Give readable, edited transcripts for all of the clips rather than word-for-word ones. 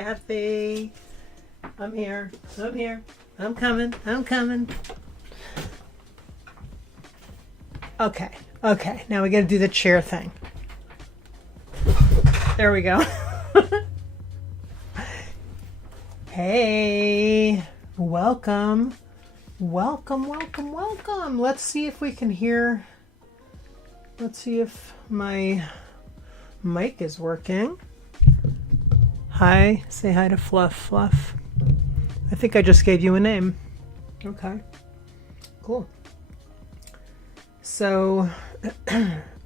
Kathy, I'm here. I'm here. I'm coming. I'm coming. Okay. Okay. Now we got to do the chair thing. There we go. Hey, welcome. Welcome, welcome, welcome. Let's see if we can hear. Let's see if my mic is working. Hi, say hi to Fluff. Fluff. I think I just gave you a name. Okay, cool. So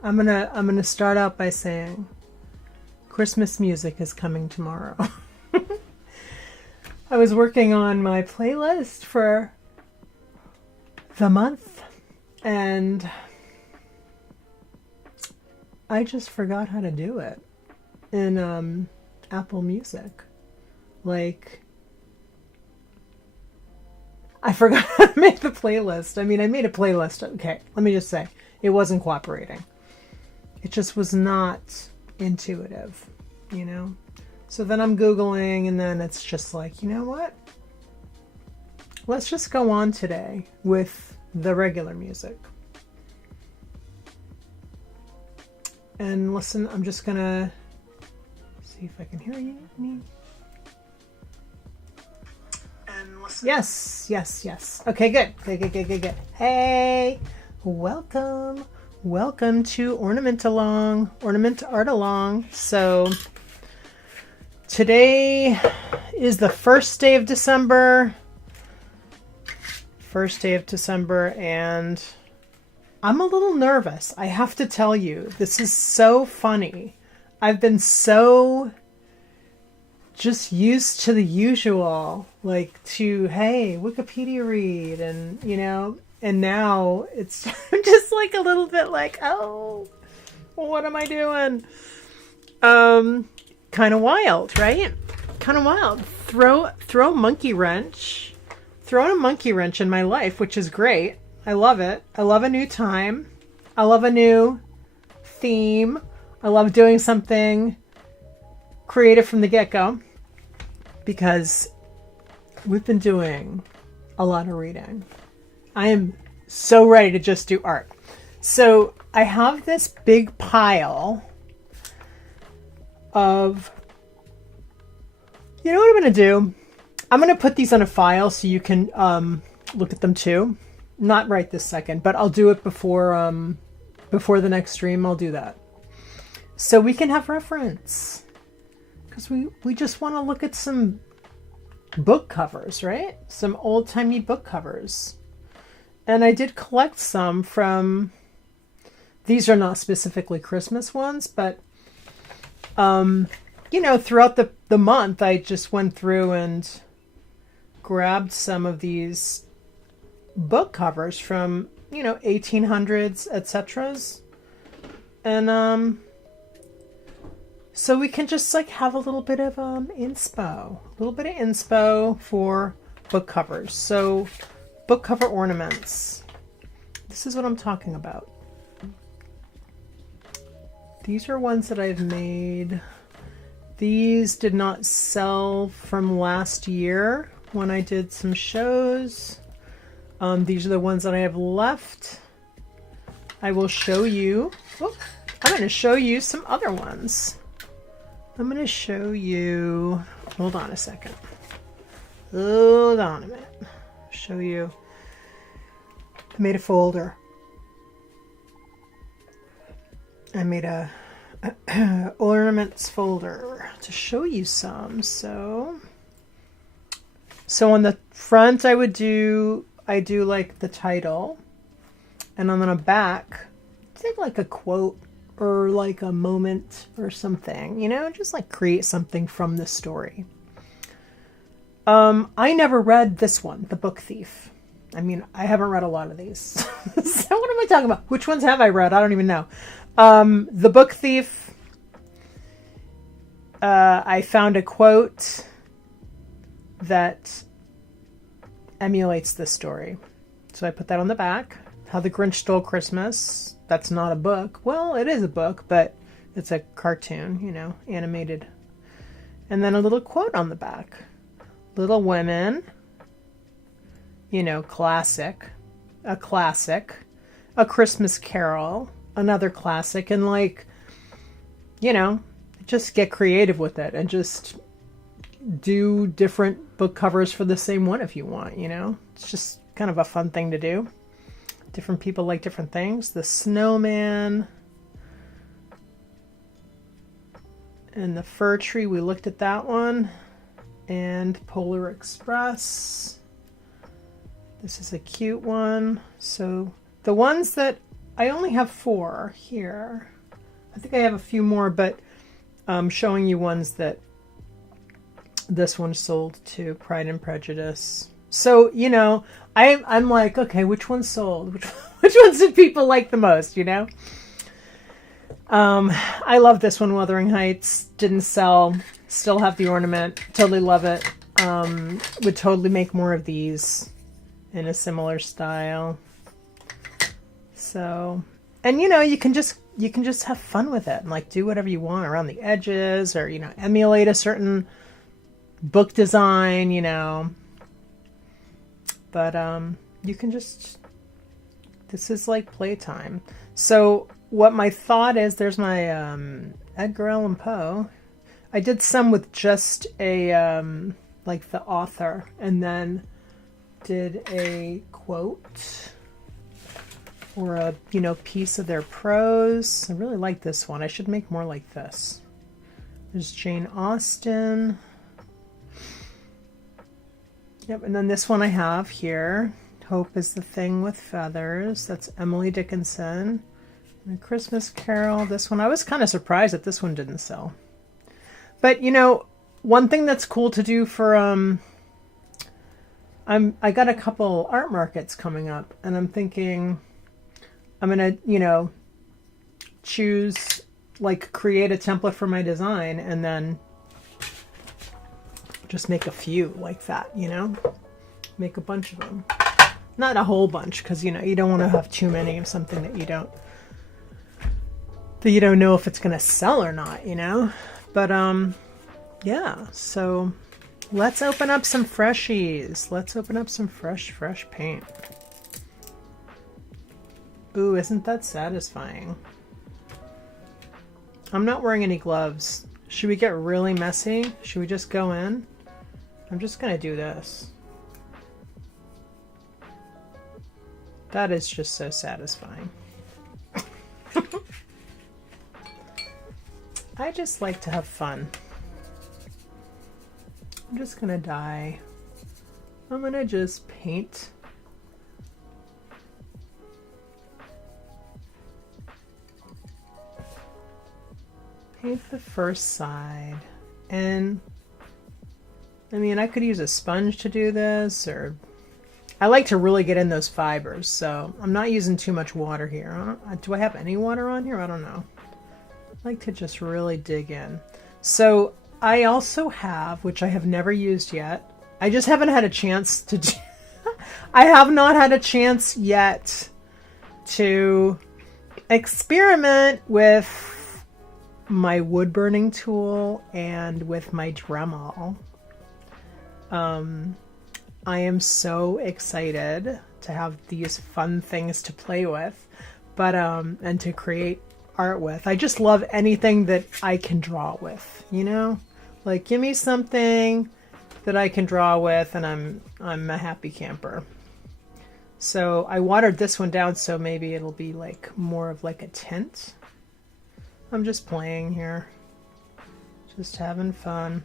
I'm gonna start out by saying Christmas music is coming tomorrow. I was working on my playlist for the month and I just forgot how to do it in Apple Music. Like, I forgot how to make the playlist. I mean, I made a playlist. Okay, let me just say, it wasn't cooperating. It just was not intuitive, you know? So then I'm Googling, and then it's just like, you know what? Let's just go on today with the regular music. And listen, I'm just gonna see if I can hear you. And listen. Yes, yes, yes. Okay, good. Good. Hey, welcome. Welcome to Ornament Art Along. So today is the first day of December. And I'm a little nervous. I have to tell you, this is so funny. I've been so just used to the usual, like to, hey, Wikipedia read, and, you know, and now it's just like a little bit like, oh, what am I doing? Kind of wild, right? Kind of wild. Throw a monkey wrench. Throwing a monkey wrench in my life, which is great. I love it. I love a new time. I love a new theme. I love doing something creative from the get-go because we've been doing a lot of reading. I am so ready to just do art. So I have this big pile of, you know what I'm going to do? I'm going to put these on a file so you can look at them too. Not right this second, but I'll do it before the next stream. I'll do that. So we can have reference. Because we just want to look at some book covers, right? Some old-timey book covers. And I did collect some from, these are not specifically Christmas ones, but, you know, throughout the month, I just went through and grabbed some of these book covers from, you know, 1800s, etc. And, so we can just like have a little bit of inspo for book covers. So book cover ornaments. This is what I'm talking about. These are ones that I've made. These did not sell from last year when I did some shows. These are the ones that I have left. I will show you. Oh, I'm going to show you some other ones. I'm going to show you. Hold on a second. Hold on a minute. Show you. I made a folder. I made a ornaments folder to show you some. So on the front, I do like the title, and on the back, take like a quote or like a moment or something, you know, just like create something from the story. I never read this one, The Book Thief. I mean, I haven't read a lot of these. So what am I talking about? Which ones have I read? I don't even know. The Book Thief. I found a quote that emulates this story. So I put that on the back. How the Grinch Stole Christmas. That's not a book. Well, it is a book, but it's a cartoon, you know, animated And then a little quote on the back. Little Women, you know, classic, a Christmas Carol, another classic, and like, you know, just get creative with it and just do different book covers for the same one if you want, you know. It's just kind of a fun thing to do. Different people like different things. The snowman and the fir tree, we looked at that one. And Polar Express. This is a cute one. So the ones that I only have 4 here. I think I have a few more, but I'm showing you ones that this one sold to Pride and Prejudice. So, you know, I'm like, okay, which one sold? Which ones did people like the most, you know? I love this one, Wuthering Heights. Didn't sell. Still have the ornament. Totally love it. Would totally make more of these in a similar style. So, and you know, you can just have fun with it and like do whatever you want around the edges, or, you know, emulate a certain book design, you know. But you can just, this is like playtime. So what my thought is, there's my Edgar Allan Poe. I did some with just a like the author, and then did a quote or a, you know, piece of their prose. I really like this one. I should make more like this. There's Jane Austen. Yep, and then this one I have here. Hope is the Thing with Feathers. That's Emily Dickinson. And A Christmas Carol. This one, I was kind of surprised that this one didn't sell. But, you know, one thing that's cool to do for, I got a couple art markets coming up, and I'm thinking I'm going to, you know, choose, like, create a template for my design, and then just make a few like that, you know, make a bunch of them. Not a whole bunch, because, you know, you don't want to have too many of something that you don't know if it's going to sell or not, you know. But yeah, so let's open up some freshies. Let's open up some fresh paint. Ooh, isn't that satisfying? I'm not wearing any gloves. Should we get really messy? Should we just go in? I'm just gonna do this. That is just so satisfying. I just like to have fun. I'm just gonna dye. I'm gonna just paint. Paint the first side. And I mean, I could use a sponge to do this, or I like to really get in those fibers, so I'm not using too much water here. Do I have any water on here? I don't know. I like to just really dig in. So I also have, which I have never used yet, I just haven't had a chance to do, I have not had a chance yet to experiment with my wood burning tool and with my Dremel. I am so excited to have these fun things to play with, but and to create art with. I just love anything that I can draw with, you know? Like, give me something that I can draw with and I'm a happy camper. So I watered this one down, so maybe it'll be like more of like a tint. I'm just playing here. Just having fun.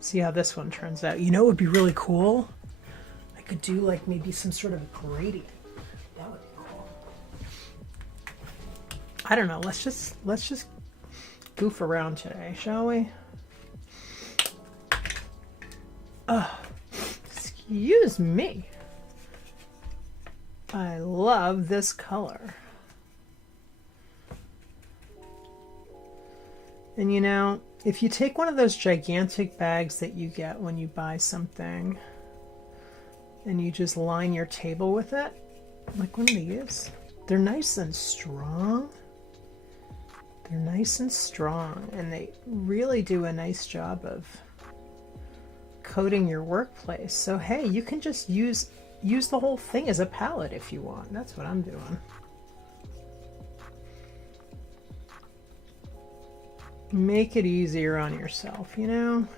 See how this one turns out. You know what would be really cool? I could do like maybe some sort of a gradient. That would be cool. I don't know. Let's just goof around today, shall we? Oh, excuse me. I love this color. And you know, if you take one of those gigantic bags that you get when you buy something and you just line your table with it, like one of these, they're nice and strong. They're nice and strong, and they really do a nice job of coating your workplace. So hey, you can just use the whole thing as a palette if you want. That's what I'm doing. Make it easier on yourself, you know?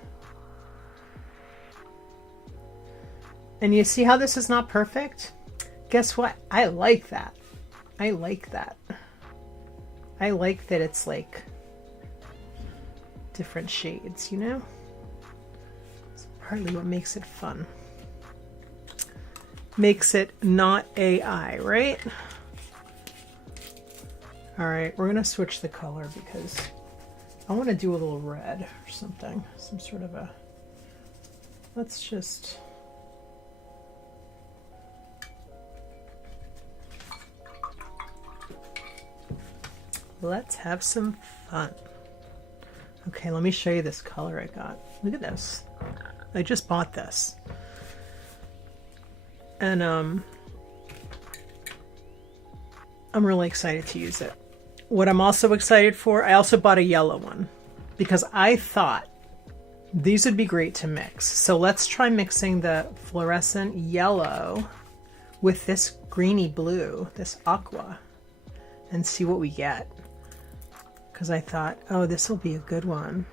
And you see how this is not perfect? Guess what? I like that. I like that. I like that it's like different shades, you know? It's partly what makes it fun. Makes it not AI, right? All right, we're gonna switch the color because I want to do a little red or something, some sort of a, let's just, let's have some fun. Okay, let me show you this color I got. Look at this. I just bought this. And I'm really excited to use it. What I'm also excited for, I also bought a yellow one because I thought these would be great to mix. So let's try mixing the fluorescent yellow with this greeny blue, this aqua, and see what we get. Because I thought, oh, this will be a good one.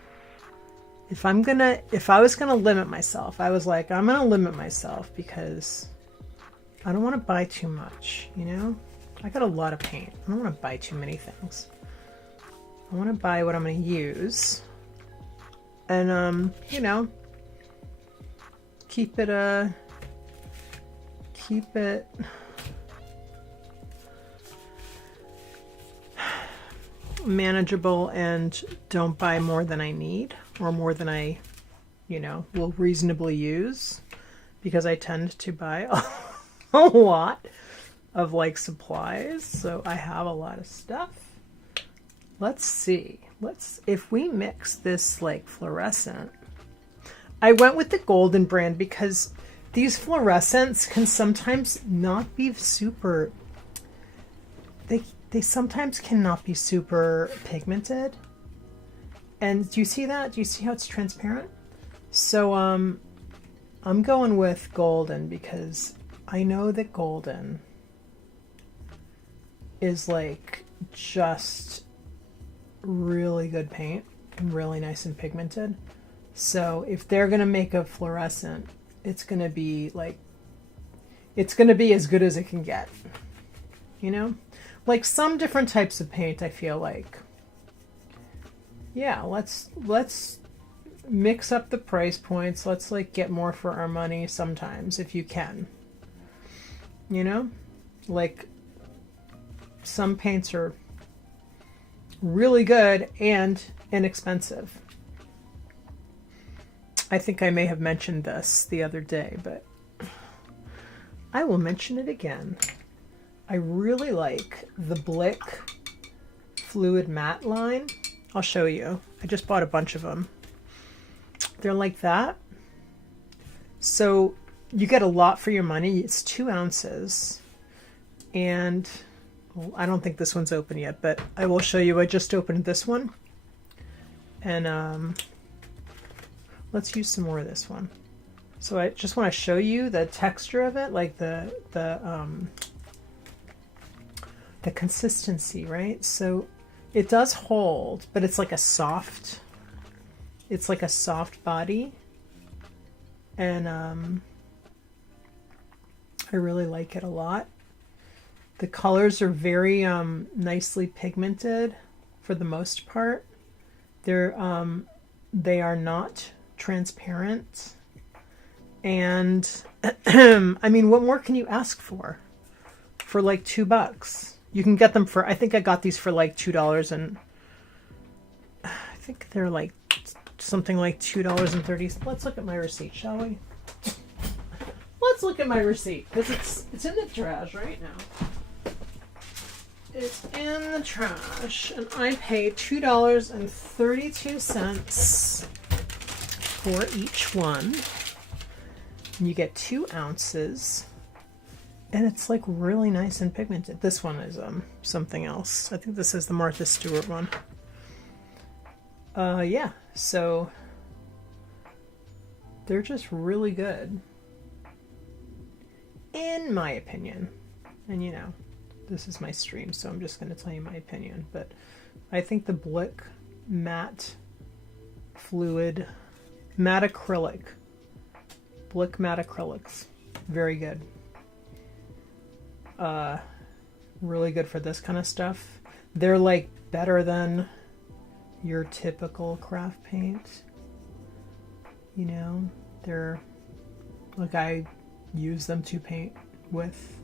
If I was gonna limit myself, I was like, I'm gonna limit myself because I don't want to buy too much, you know? I got a lot of paint. I don't want to buy too many things. I want to buy what I'm going to use. And, you know, keep it manageable and don't buy more than I need or more than I, you know, will reasonably use because I tend to buy a lot of like supplies, so I have a lot of stuff. Let's see, if we mix this like fluorescent, I went with the golden brand because these fluorescents can sometimes not be super, they sometimes cannot be super pigmented. And do you see that? Do you see how it's transparent? So I'm going with golden because I know that golden is like just really good paint and really nice and pigmented. So if they're gonna make a fluorescent, it's gonna be like, it's gonna be as good as it can get, you know? Like some different types of paint, I feel like, yeah, let's mix up the price points. Let's like get more for our money sometimes if you can, you know? Like some paints are really good and inexpensive. I think I may have mentioned this the other day, but I will mention it again. I really like the Blick Fluid Matte line. I'll show you. I just bought a bunch of them. They're like that. So you get a lot for your money. It's 2 ounces. And well, I don't think this one's open yet, but I will show you. I just opened this one. And let's use some more of this one. So I just want to show you the texture of it, like the consistency, right? So it does hold, but it's like a soft body. And I really like it a lot. The colors are very nicely pigmented for the most part. They are not transparent. And I mean, what more can you ask for like $2? You can get them for, I think I got these for like $2, and I think they're like something like $2.30. Let's look at my receipt, shall we? Let's look at my receipt because it's in the trash right now. It's in the trash, and I paid $2.32 for each one. And you get 2 ounces, and it's like really nice and pigmented. This one is something else. I think this is the Martha Stewart one. Yeah, so They're just really good, in my opinion. And you know, this is my stream, so I'm just going to tell you my opinion. But I think the Blick matte fluid, matte acrylic, Blick matte acrylics, very good. Really good for this kind of stuff. They're like better than your typical craft paint. You know, they're like, I use them to paint with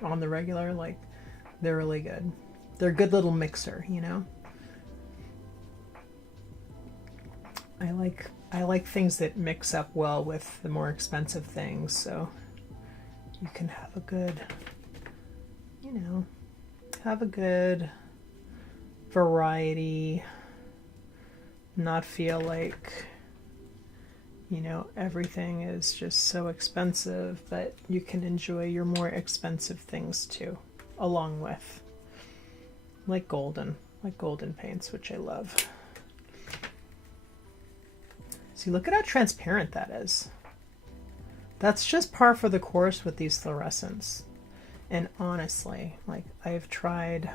on the regular. Like, they're really good. They're a good little mixer, you know. I like things that mix up well with the more expensive things, so you can have a good, you know, have a good variety, not feel like, you know, everything is just so expensive, but you can enjoy your more expensive things too, along with, like golden paints, which I love. See, look at how transparent that is. That's just par for the course with these fluorescents. And honestly, like, I've tried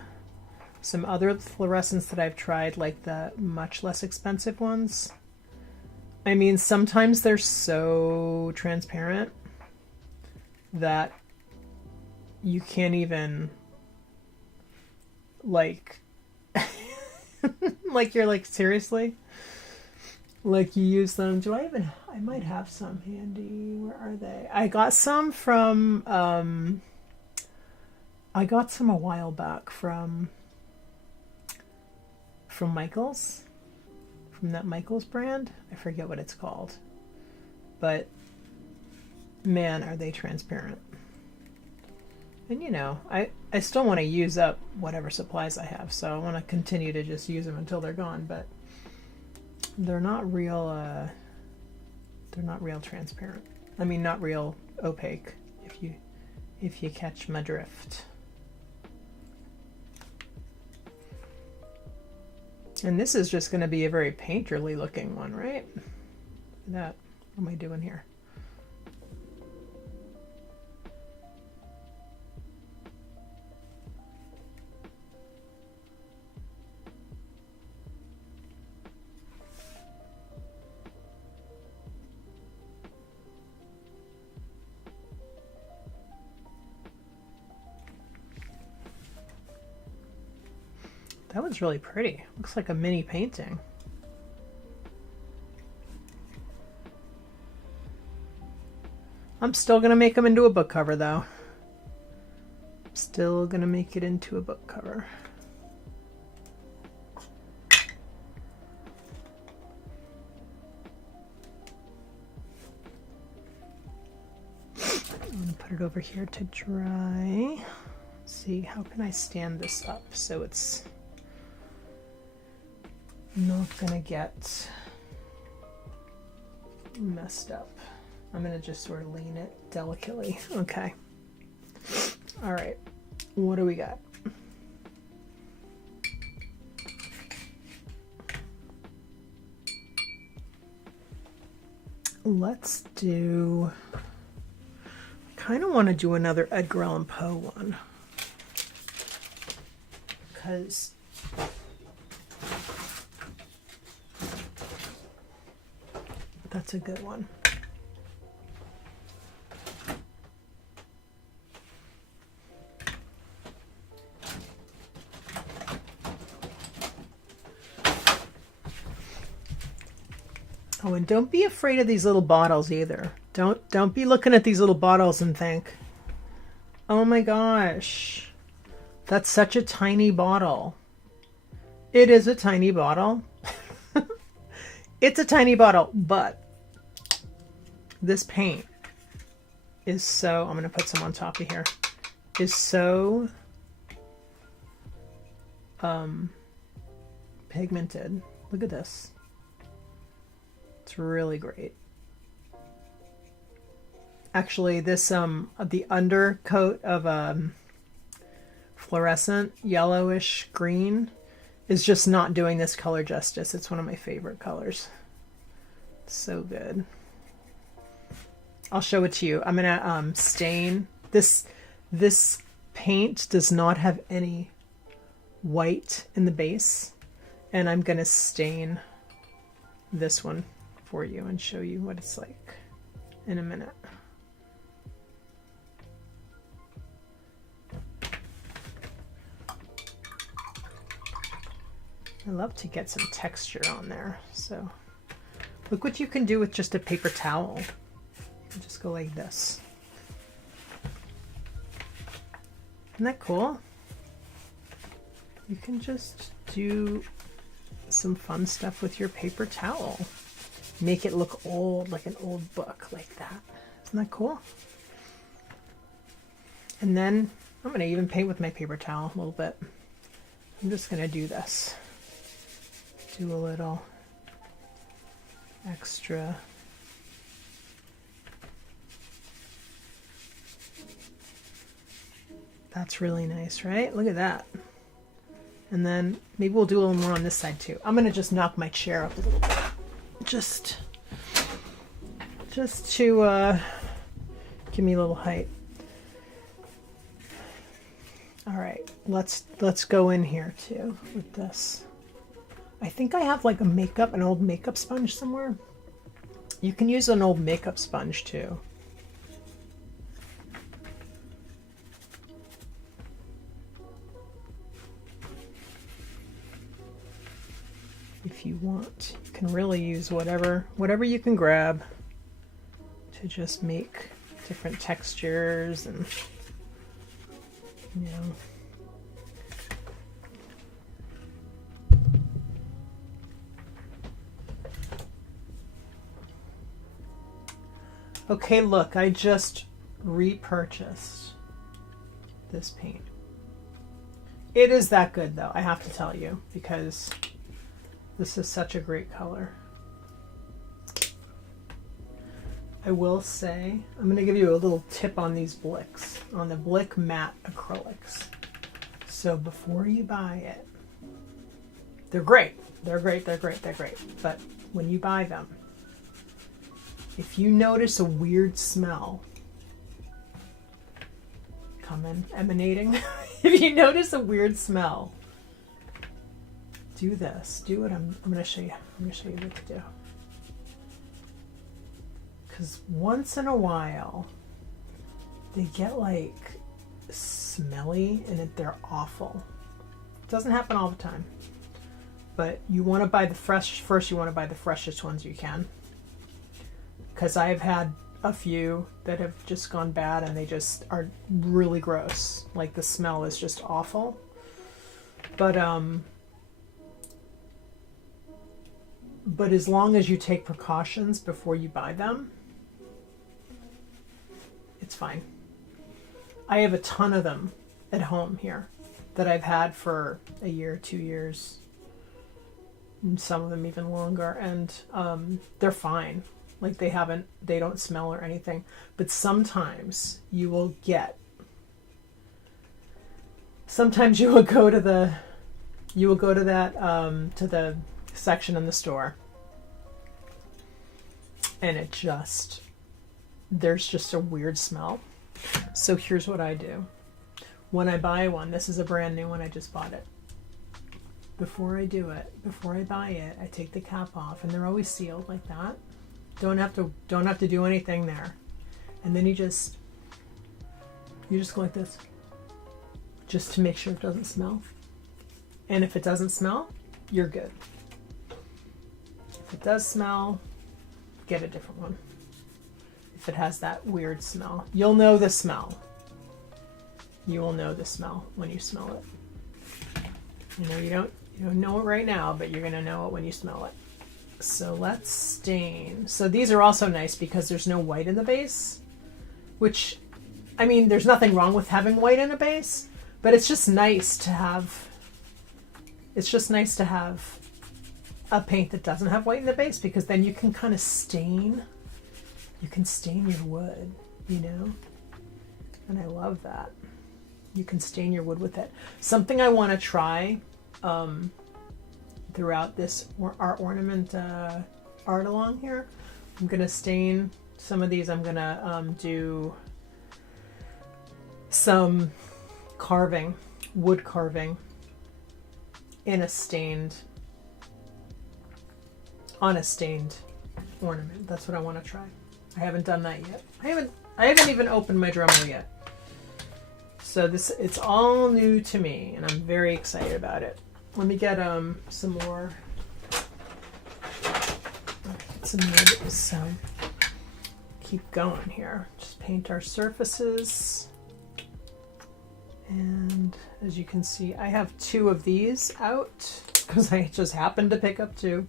some other fluorescents that I've tried, like the much less expensive ones. I mean, sometimes they're so transparent that you can't even, like, like, you're like, seriously? Like, you use them. I might have some handy. Where are they? I got some from, I got some a while back from Michaels, from that Michaels brand. I forget what it's called, but man, are they transparent. And you know, I still want to use up whatever supplies I have, so I want to continue to just use them until they're gone, but they're not real transparent. I mean, not real opaque, if you catch my drift. And this is just going to be a very painterly looking one, right? Look at that. What am I doing here? That one's really pretty. Looks like a mini painting. I'm still gonna make them into a book cover though. Still gonna make it into a book cover. I'm gonna put it over here to dry. Let's see, how can I stand this up so it's not gonna get messed up. I'm gonna just sort of lean it delicately. Okay. All right. What do we got? Let's do, I kind of want to do another Edgar Allan Poe one, because that's a good one. Oh, and don't be afraid of these little bottles either. Don't be looking at these little bottles and think, oh my gosh, that's such a tiny bottle. It is a tiny bottle. It's a tiny bottle, but this paint is so, I'm going to put some on top of here, is so pigmented. Look at this. It's really great. Actually, this the undercoat of fluorescent yellowish green is just not doing this color justice. It's one of my favorite colors. So good. I'll show it to you. I'm gonna stain this. This paint does not have any white in the base, and I'm gonna stain this one for you and show you what it's like in a minute. I love to get some texture on there. So look what you can do with just a paper towel. You just go like this. Isn't that cool? You can just do some fun stuff with your paper towel. Make it look old, like an old book, like that. Isn't that cool? And then I'm going to even paint with my paper towel a little bit. I'm just going to do this. Do a little extra. That's really nice, right? Look at that. And then maybe we'll do a little more on this side too. I'm gonna just knock my chair up a little bit. Just to give me a little height. All right, let's go in here too with this. I think I have like an old makeup sponge somewhere. You can use an old makeup sponge too. If you want, you can really use whatever you can grab to just make different textures and, you know. Okay, look, I just repurchased this paint. It is that good though, I have to tell you, because this is such a great color. I will say, I'm going to give you a little tip on these Blicks, on the Blick matte acrylics. So before you buy it, they're great. They're great, they're great, they're great. But when you buy them, if you notice a weird smell emanating, if you notice a weird smell, do this. Do what I'm going to show you. I'm going to show you what to do. Because once in a while, they get like smelly and they're awful. It doesn't happen all the time. But you want to buy the fresh, first you want to buy the freshest ones you can. Because I've had a few that have just gone bad and they just are really gross. Like the smell is just awful. But as long as you take precautions before you buy them, it's fine. I have a ton of them at home here that I've had for a year, 2 years, and some of them even longer, and they're fine. Like they don't smell or anything. But sometimes you will go to the section in the store, and there's just a weird smell. So here's what I do. When I buy one, this is a brand new one, I just bought it. Before I buy it, I take the cap off, and they're always sealed like that. Don't have to do anything there. And then you just go like this, just to make sure it doesn't smell. And if it doesn't smell, you're good. If it does smell, get a different one. If it has that weird smell, you'll know the smell. You will know the smell when you smell it. You know, you don't know it right now, but you're gonna know it when you smell it. So let's stain. So these are also nice because there's no white in the base, which, I mean, there's nothing wrong with having white in a base, but it's just nice to have a paint that doesn't have white in the base, because then you can kind of stain your wood, you know? And I love that. You can stain your wood with it. Something I want to try throughout this Ornament Art Along here, I'm going to stain Some of these I'm gonna do some carving, wood carving in a stained, on a stained ornament. That's what I want to try. I haven't done that yet. I haven't even opened my Dremel yet. So it's all new to me, and I'm very excited about it. Let me get some more. Some more. So keep going here. Just paint our surfaces. And as you can see, I have 2 of these out because I just happened to pick up 2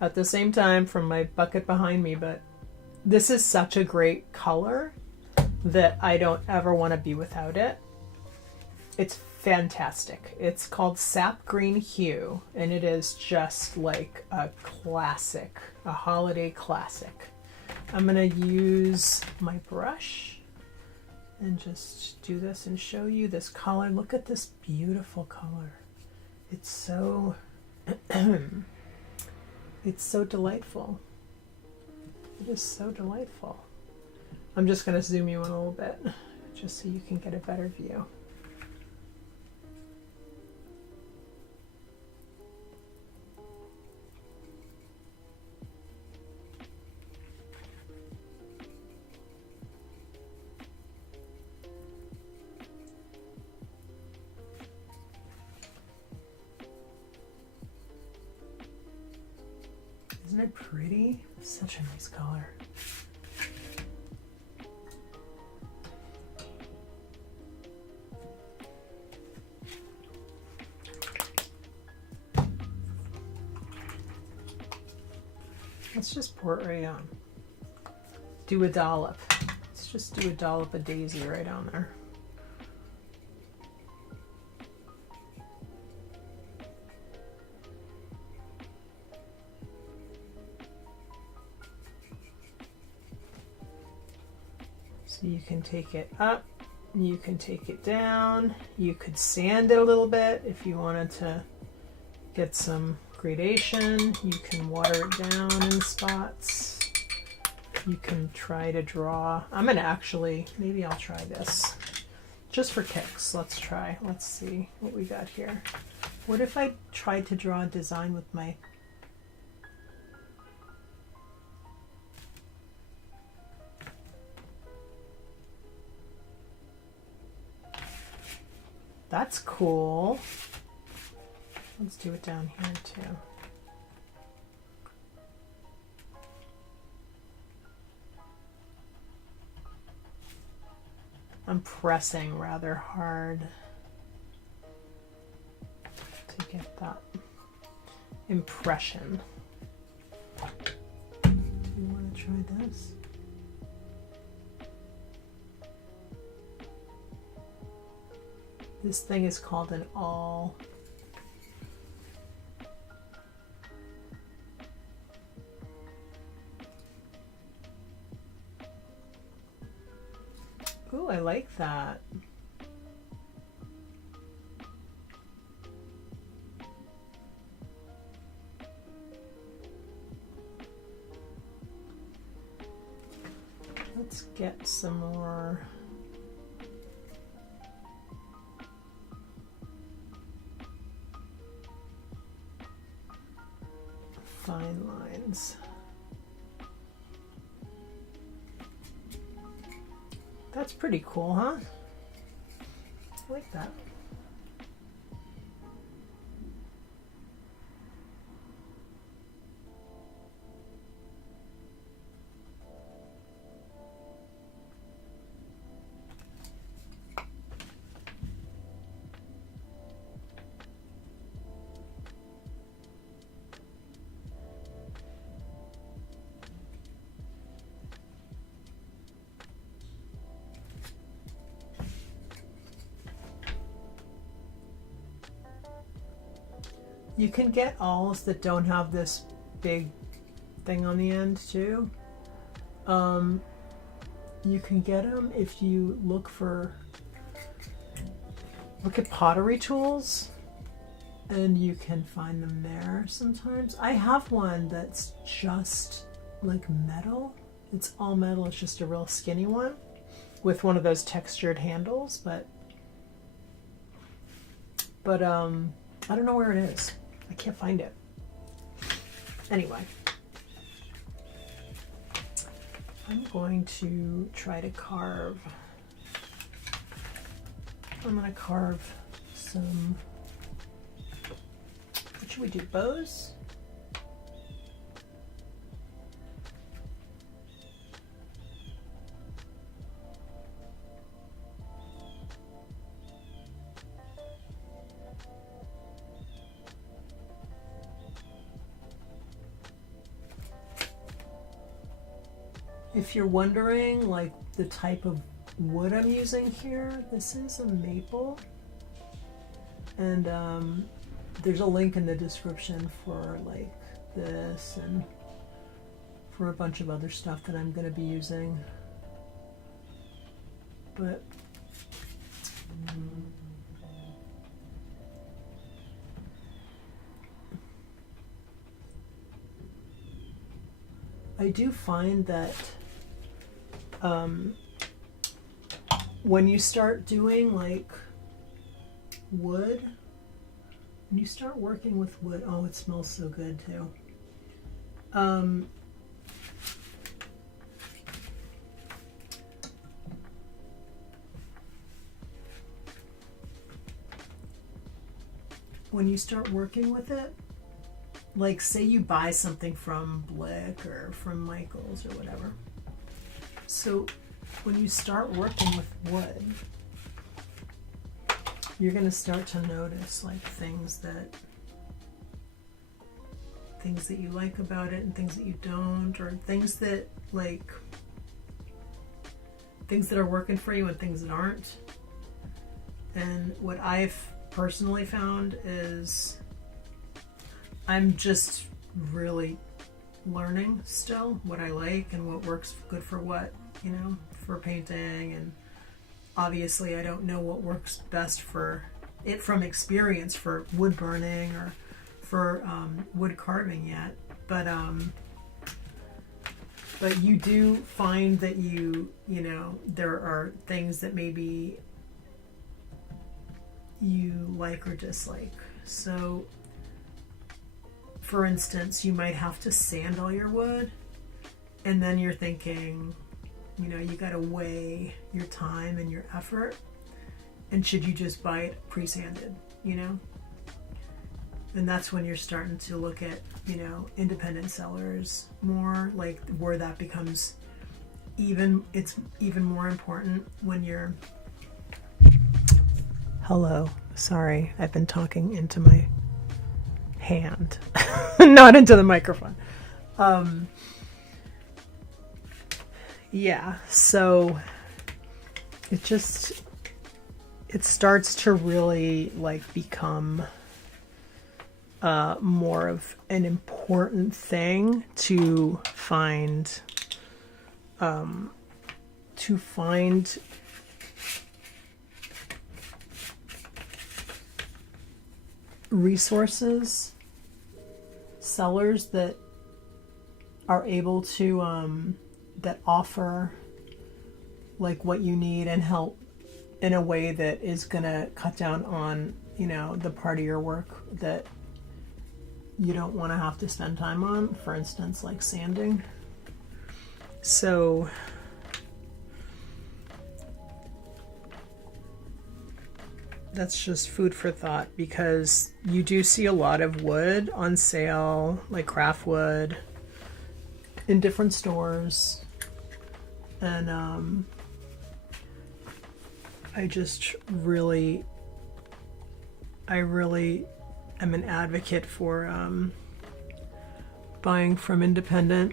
at the same time from my bucket behind me. But this is such a great color that I don't ever want to be without it. It's fantastic. It's called Sap Green Hue, and it is just like a classic, a holiday classic. I'm gonna use my brush and just do this and show you this color. Look at this beautiful color. It's so it's so delightful. It is so delightful. I'm just going to zoom you in a little bit just so you can get a better view. Isn't it pretty? Such a nice color. Let's just pour it right on. Do a dollop. Let's just do a dollop of daisy right on there. So you can take it up, you can take it down, you could sand it a little bit if you wanted to get some gradation. You can water it down in spots. You can try to draw. I'm gonna actually, maybe I'll try this just for kicks. Let's try. Let's see what we got here. What if I tried to draw a design with my That's cool. Let's do it down here too. I'm pressing rather hard to get that impression. Do you want to try this? This thing is called an awl. Ooh, I like that. Let's get some more. Fine lines. That's pretty cool, huh? I like that. You can get awls that don't have this big thing on the end too. You can get them if you look at pottery tools, and you can find them there sometimes. I have one that's just like metal. It's all metal. It's just a real skinny one with one of those textured handles, but I don't know where it is. I can't find it. Anyway, I'm going to try to carve. I'm going to carve some, what should we do, bows? If you're wondering, like, the type of wood I'm using here, this is a maple, and there's a link in the description for like this and for a bunch of other stuff that I'm going to be using. But I do find that when you start doing like wood, when you start working with wood, oh, it smells so good too. When you start working with it, like say you buy something from Blick or from Michaels or whatever. So when you start working with wood, you're going to start to notice like things that you like about it and things that you don't, or things that like things that are working for you and things that aren't. And what I've personally found is I'm just really learning still what I like and what works good for what, you know, for painting. And obviously I don't know what works best for it from experience for wood burning or for wood carving yet, but you do find that you know, there are things that maybe you like or dislike. So for instance, you might have to sand all your wood, and then you're thinking, you know, you got to weigh your time and your effort, and should you just buy it pre-sanded, you know? And that's when you're starting to look at, you know, independent sellers more, like where that becomes it's even more important when you're, hello, sorry, I've been talking into my hand, not into the microphone. Yeah, so it starts to really like become more of an important thing to find resources, sellers that are able to that offer like what you need and help in a way that is gonna cut down on, you know, the part of your work that you don't want to have to spend time on, for instance, like sanding. So that's just food for thought, because you do see a lot of wood on sale, like craft wood, in different stores, and I really am an advocate for buying from independent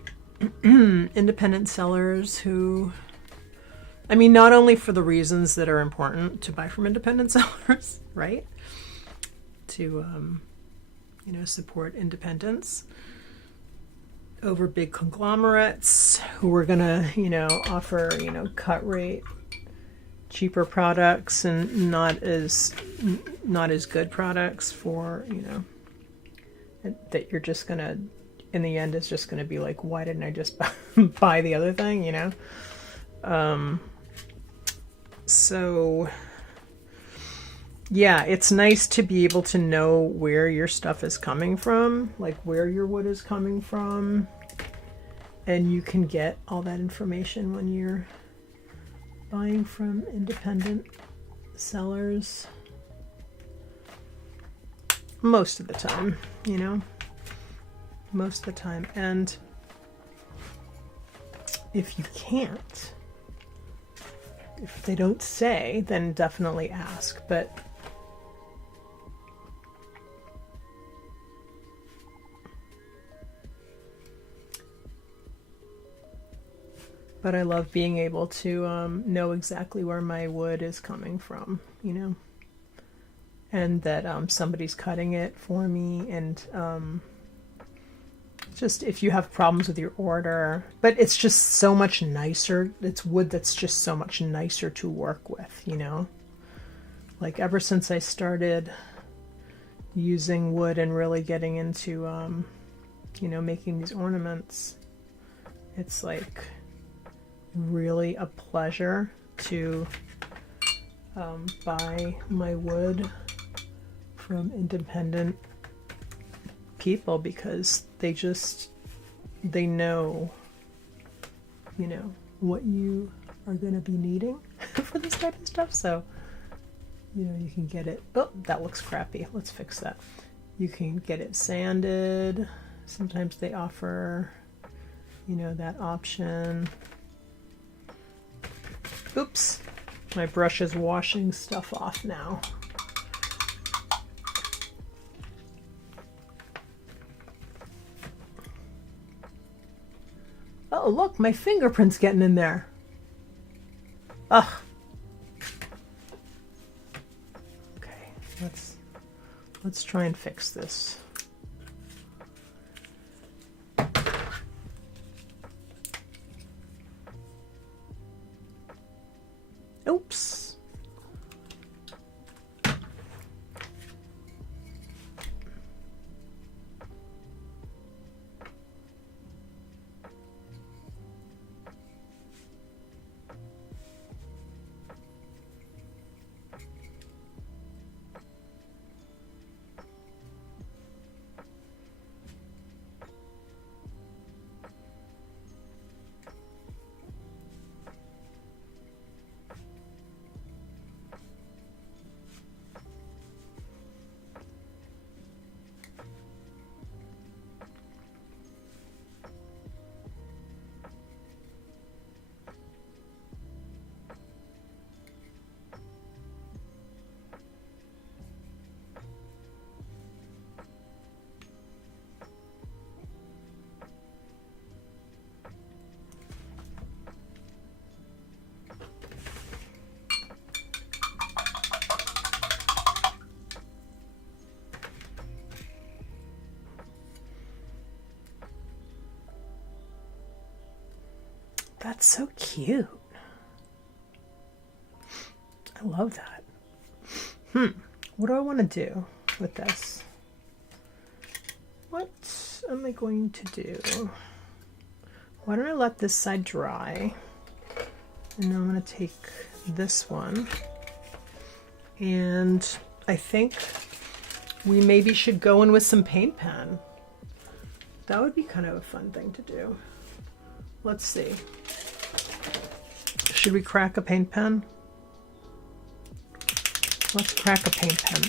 sellers who, I mean, not only for the reasons that are important to buy from independent sellers, right? To you know, support independence over big conglomerates who are gonna, you know, offer, you know, cut rate cheaper products and not as good products for, you know, that you're just gonna in the end is just going to be like, why didn't I just buy the other thing, you know? So yeah, it's nice to be able to know where your stuff is coming from, like where your wood is coming from, and you can get all that information when you're buying from independent sellers most of the time, you know, most of the time. And if you can't, if they don't say, then definitely ask. But I love being able to know exactly where my wood is coming from, you know, and that somebody's cutting it for me. And just if you have problems with your order, but it's just so much nicer. It's wood that's just so much nicer to work with, you know, like ever since I started using wood and really getting into, you know, making these ornaments, it's like really a pleasure to buy my wood from independent people, because they know, you know, what you are going to be needing for this type of stuff. So, you know, you can get it, oh, that looks crappy, let's fix that. You can get it sanded. Sometimes they offer, you know, that option. Oops, my brush is washing stuff off now. Oh, look, my fingerprint's getting in there. Ugh. Okay, let's try and fix this. Oops. That's so cute. I love that. What do I want to do with this? What am I going to do? Why don't I let this side dry? And I'm going to take this one. And I think we maybe should go in with some paint pen. That would be kind of a fun thing to do. Let's see. Should we crack a paint pen? Let's crack a paint pen.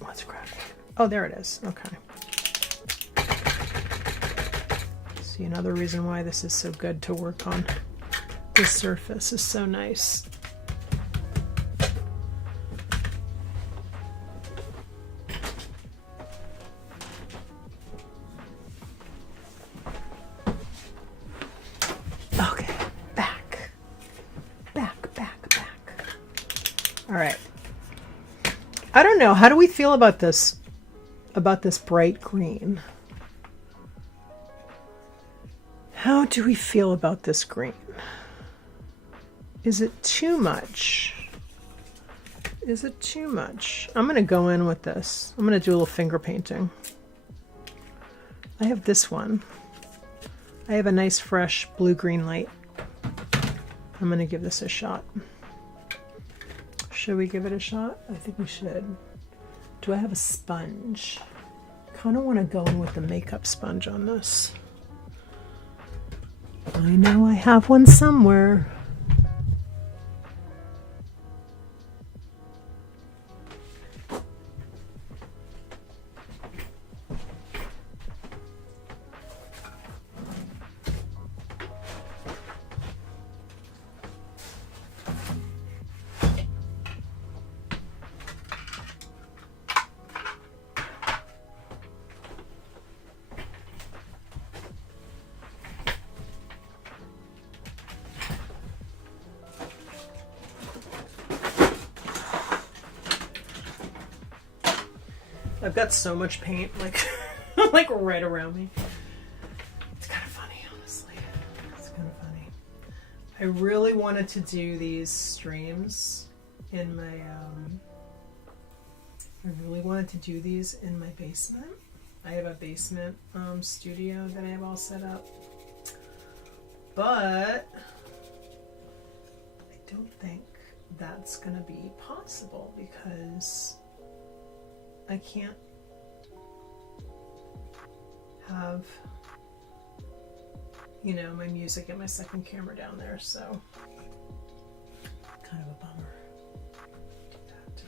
Let's crack it. Oh, there it is. Okay. See, another reason why this is so good to work on. This surface is so nice. All right. I don't know. How do we feel about this bright green? How do we feel about this green? Is it too much? Is it too much? I'm going to go in with this. I'm going to do a little finger painting. I have this one. I have a nice fresh blue-green light. I'm gonna give this a shot. Should we give it a shot? I think we should. Do I have a sponge? Kind of want to go in with the makeup sponge on this. I know I have one somewhere. I've got so much paint, like, like right around me. It's kind of funny, honestly. It's kind of funny. I really wanted to do these streams in my, I really wanted to do these in my basement. I have a basement studio that I have all set up. But I don't think that's gonna be possible because I can't have, you know, my music and my second camera down there, so kind of a bummer. Do that.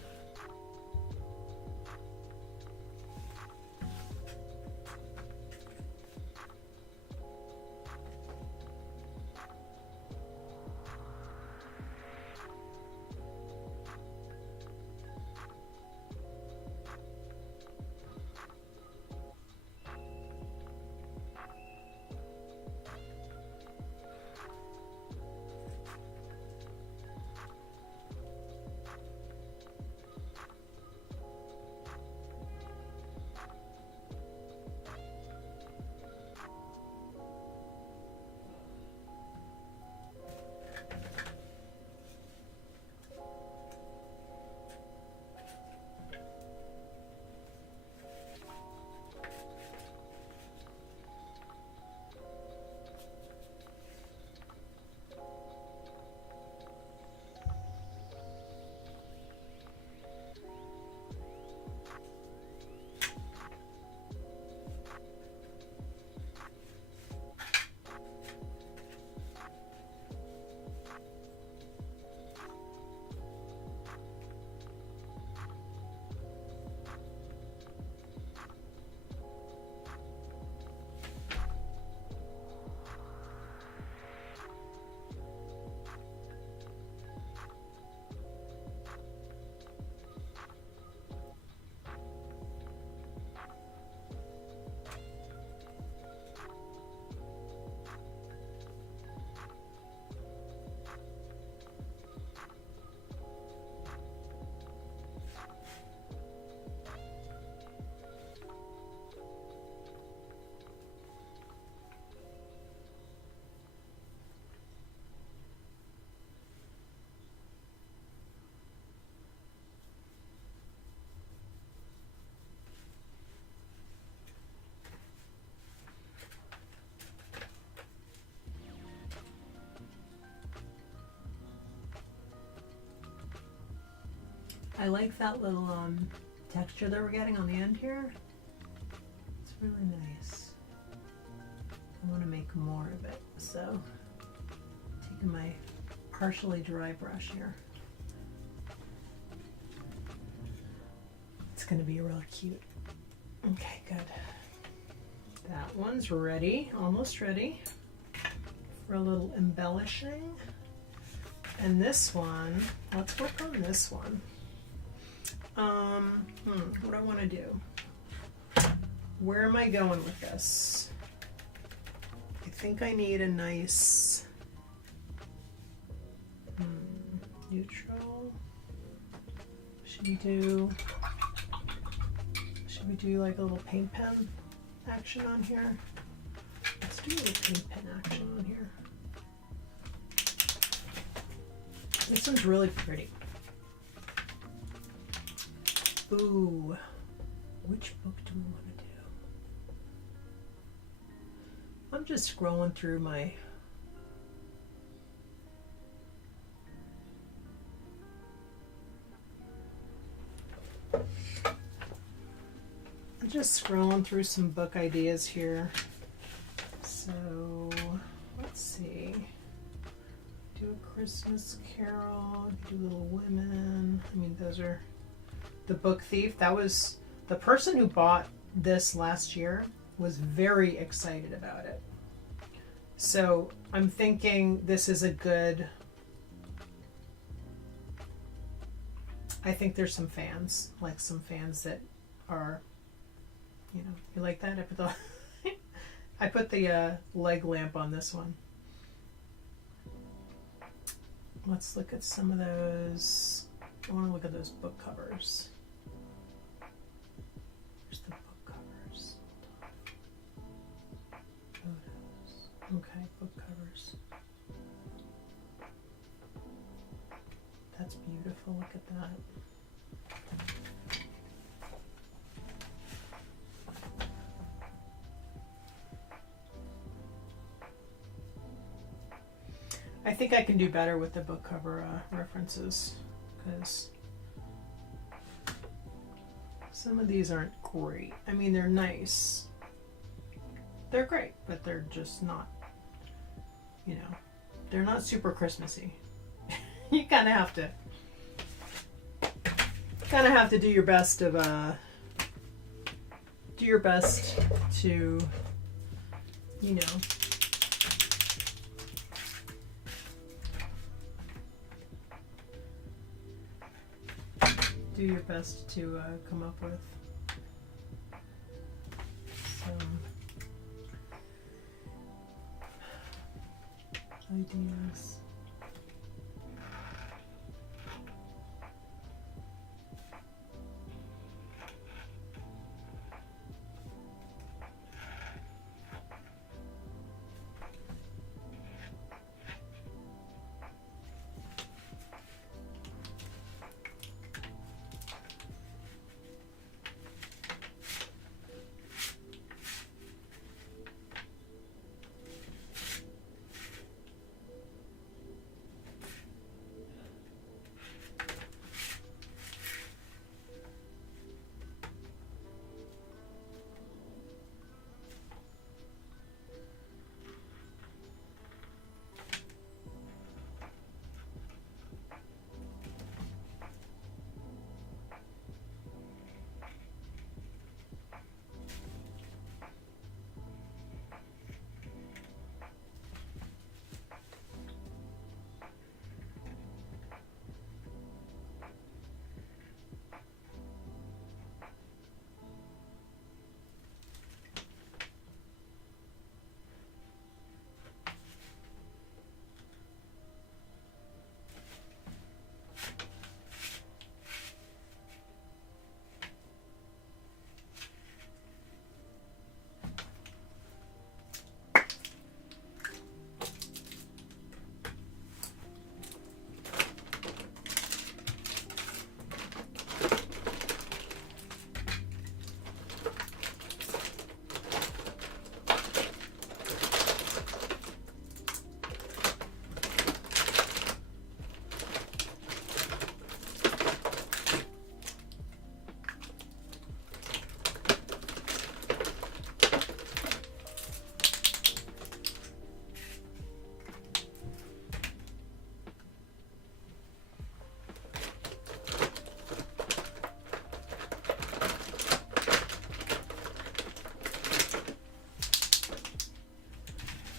I like that little texture that we're getting on the end here. It's really nice. I want to make more of it, so taking my partially dry brush here. It's going to be really cute. Okay, good. That one's ready, almost ready for a little embellishing. And this one, let's work on this one. What do I want to do? Where am I going with this? I think I need a nice neutral. Should we do like a little paint pen action on here? Let's do a little paint pen action on here. This one's really pretty. Ooh, which book do we want to do? I'm just scrolling through my some book ideas here. So let's see. Do a Christmas Carol, do Little Women. I mean, those are The Book Thief. That was the person who bought this last year was very excited about it. So I'm thinking this is a good, I think there's some fans, like some fans that are, you know, you like that? I put the leg lamp on this one. Let's look at some of those. I want to look at those book covers. There's the book covers. Photos. Okay, book covers. That's beautiful. Look at that. I think I can do better with the book cover references, because some of these aren't great. I mean, they're nice. They're great, but they're just not, you know, they're not super Christmassy. You kind of have to do your best to, you know, do your best to come up with some ideas.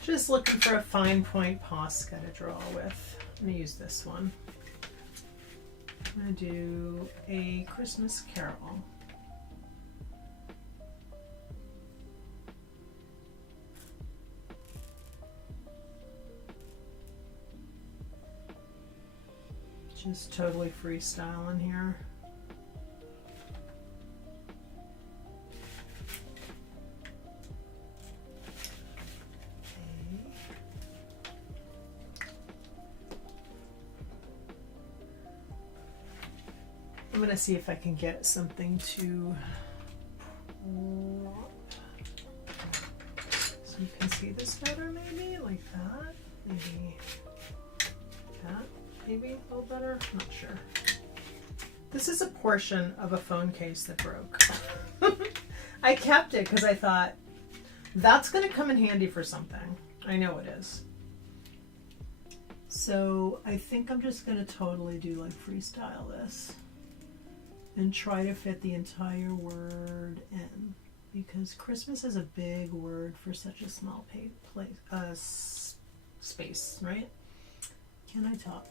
Just looking for a fine point Posca to draw with. I'm going to use this one. I'm going to do a Christmas Carol. Just totally freestyling here. I'm going to see if I can get something to prop so you can see see this better, maybe? Like that? Maybe that? Maybe a little better? I'm not sure. This is a portion of a phone case that broke. I kept it because I thought, that's going to come in handy for something. I know it is. So I think I'm just going to totally do like freestyle this and try to fit the entire word in, because Christmas is a big word for such a small space, right? Can I talk?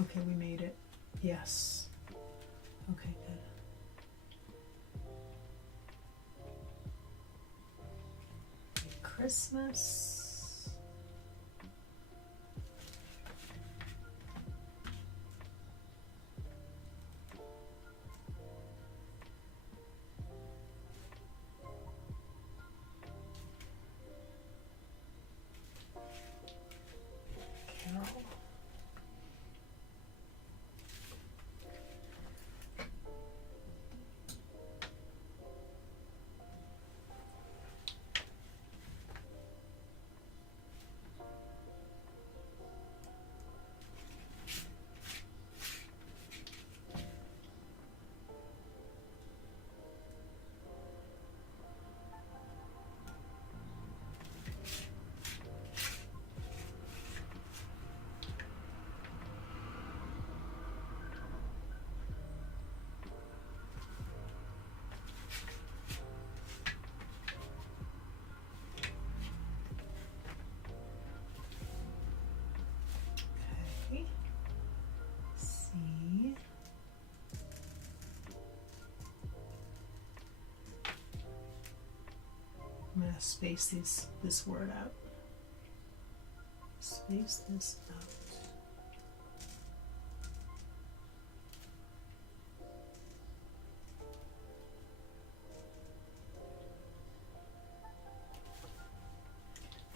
Okay, we made it. Yes. Okay, good. Christmas. Carol. I'm going to space this word out. Space this out.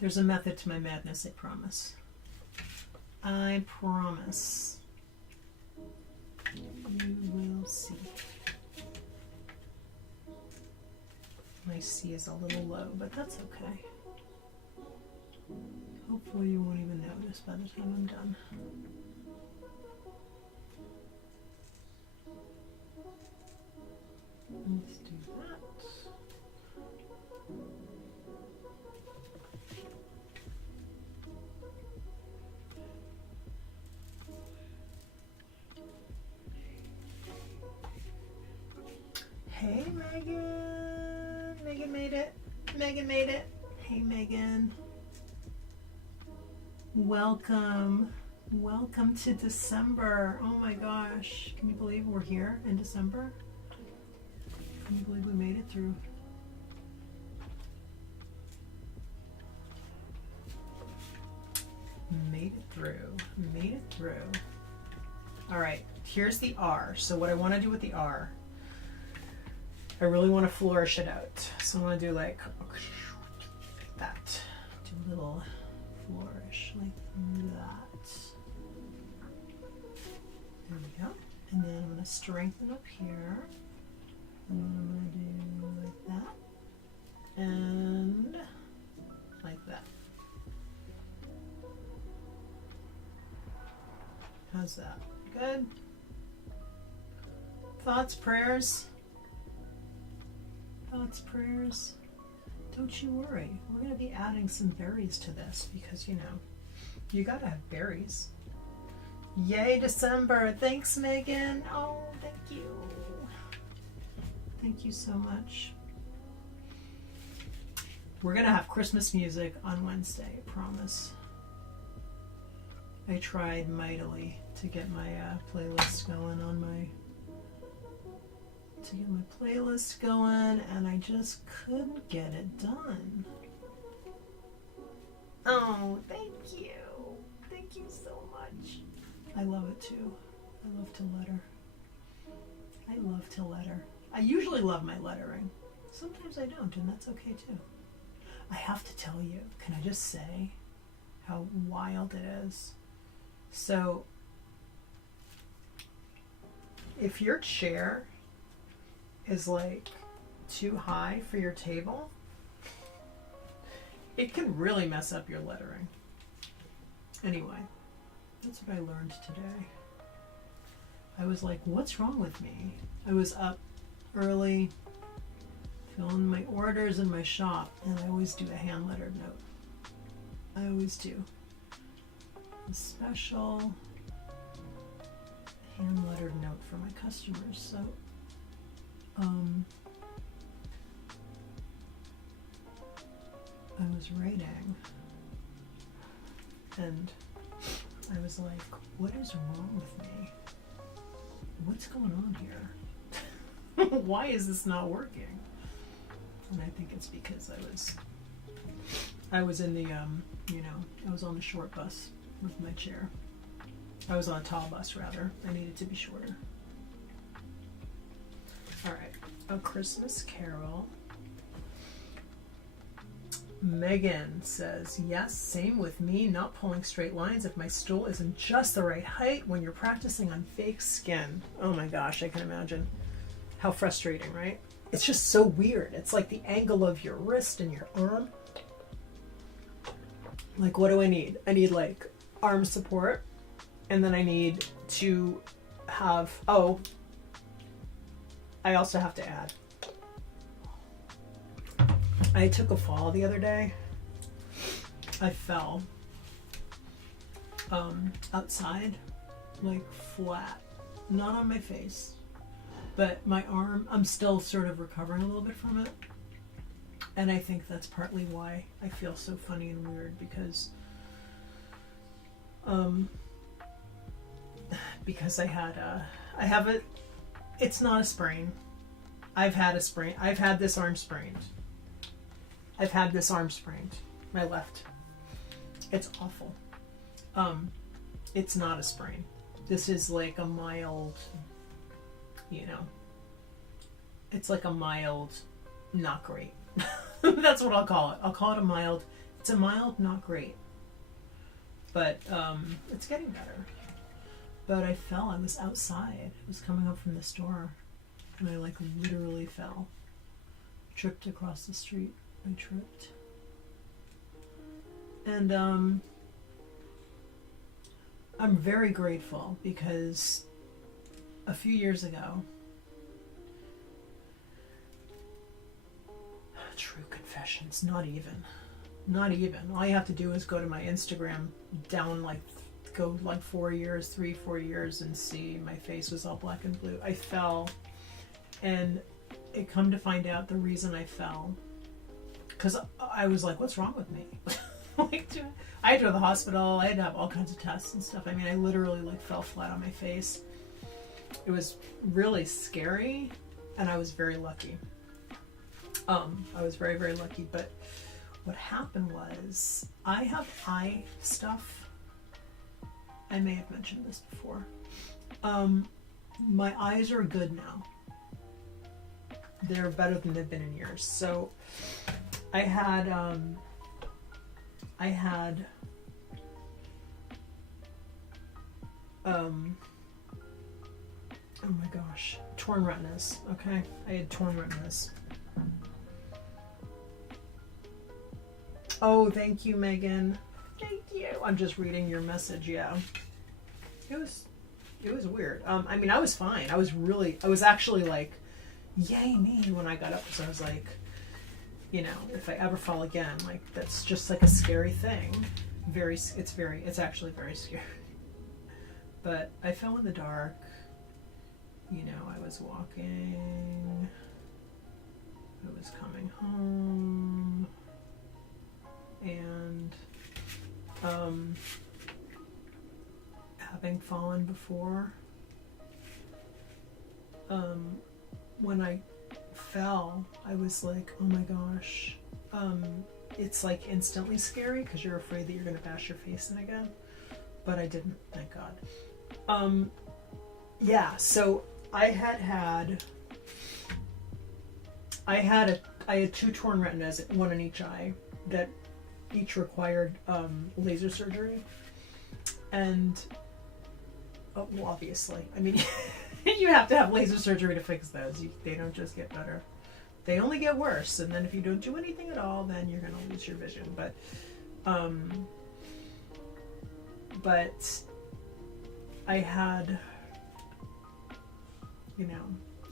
There's a method to my madness, I promise. I promise. You will see. My C is a little low, but that's okay. Hopefully you won't even notice by the time I'm done. Let's do that. Hey, Megan. Megan made it. Megan made it. Hey, Megan. Welcome. Welcome to December. Oh my gosh. Can you believe we're here in December? Can you believe we made it through? Made it through. Made it through. All right. Here's the R. So what I want to do with the R, I really want to flourish it out. So I want to do like that. Do a little flourish like that. There we go. And then I'm going to strengthen up here. And then I'm going to do like that. And like that. How's that? Good? Thoughts, prayers? Thoughts, prayers? Don't you worry. We're going to be adding some berries to this because, you know, you got to have berries. Yay, December. Thanks, Megan. Oh, thank you. Thank you so much. We're going to have Christmas music on Wednesday, I promise. I tried mightily to get my playlist going on my playlist going, and I just couldn't get it done. Oh, thank you. Thank you so much. I love it too. I love to letter. I love to letter. I usually love my lettering, Sometimes I don't, and that's okay too. I have to tell you, can I just say how wild it is? So, if your chair is like too high for your table, it can really mess up your lettering. Anyway, that's what I learned today. I was like, what's wrong with me? I was up early, filling my orders in my shop, and I always do a hand-lettered note. I always do. A special hand-lettered note for my customers. So, I was writing, and I was like, what is wrong with me? What's going on here? Why is this not working? And I think it's because I was in the, I was on the short bus with my chair. I was on a tall bus, rather. I needed to be shorter. All right, A Christmas Carol. Megan says, yes, same with me, not pulling straight lines if my stool isn't just the right height when you're practicing on fake skin. Oh my gosh, I can imagine. How frustrating, right? It's just so weird. It's like the angle of your wrist and your arm. Like, what do I need? I need like arm support, and then I need to have, I also have to add, I took a fall the other day. I fell outside, like flat, not on my face, but my arm, I'm still sort of recovering a little bit from it. And I think that's partly why I feel so funny and weird, because I have it, it's not a sprain. I've had a sprain. I've had this arm sprained. My left. It's awful. It's not a sprain. This is like a mild, it's like a mild, not great. That's what I'll call it. I'll call it a mild, it's a mild, not great. But it's getting better. But I fell, I was outside. I was coming up from the store, and I like literally fell. Tripped across the street. I tripped. And I'm very grateful, because a few years ago, true confessions, not even. All you have to do is go to my Instagram down go 4 years, and see my face was all black and blue. I fell, and it come to find out the reason I fell, because I was like, what's wrong with me? I had to go to the hospital. I had to have all kinds of tests and stuff. I mean, I literally fell flat on my face. It was really scary, and I was very lucky. I was very, very lucky. But what happened was, I have eye stuff. I may have mentioned this before. My eyes are good now. They're better than they've been in years. So I had oh my gosh, torn retinas. Okay, I had torn retinas. Oh, thank you, Megan. Thank you. I'm just reading your message. Yeah, it was weird. I mean, I was fine. I was actually like, yay me, when I got up, because I was like, if I ever fall again, that's just like a scary thing. It's actually very scary. But I fell in the dark. I was walking. I was coming home. And having fallen before, when I fell, I was like, oh my gosh. It's like instantly scary, because you're afraid that you're going to bash your face in again. But I didn't, thank God. I had two torn retinas, one in each eye, that each required laser surgery. And well, obviously, I mean, you have to have laser surgery to fix those. They don't just get better; they only get worse. And then if you don't do anything at all, then you're gonna lose your vision. But I had, you know,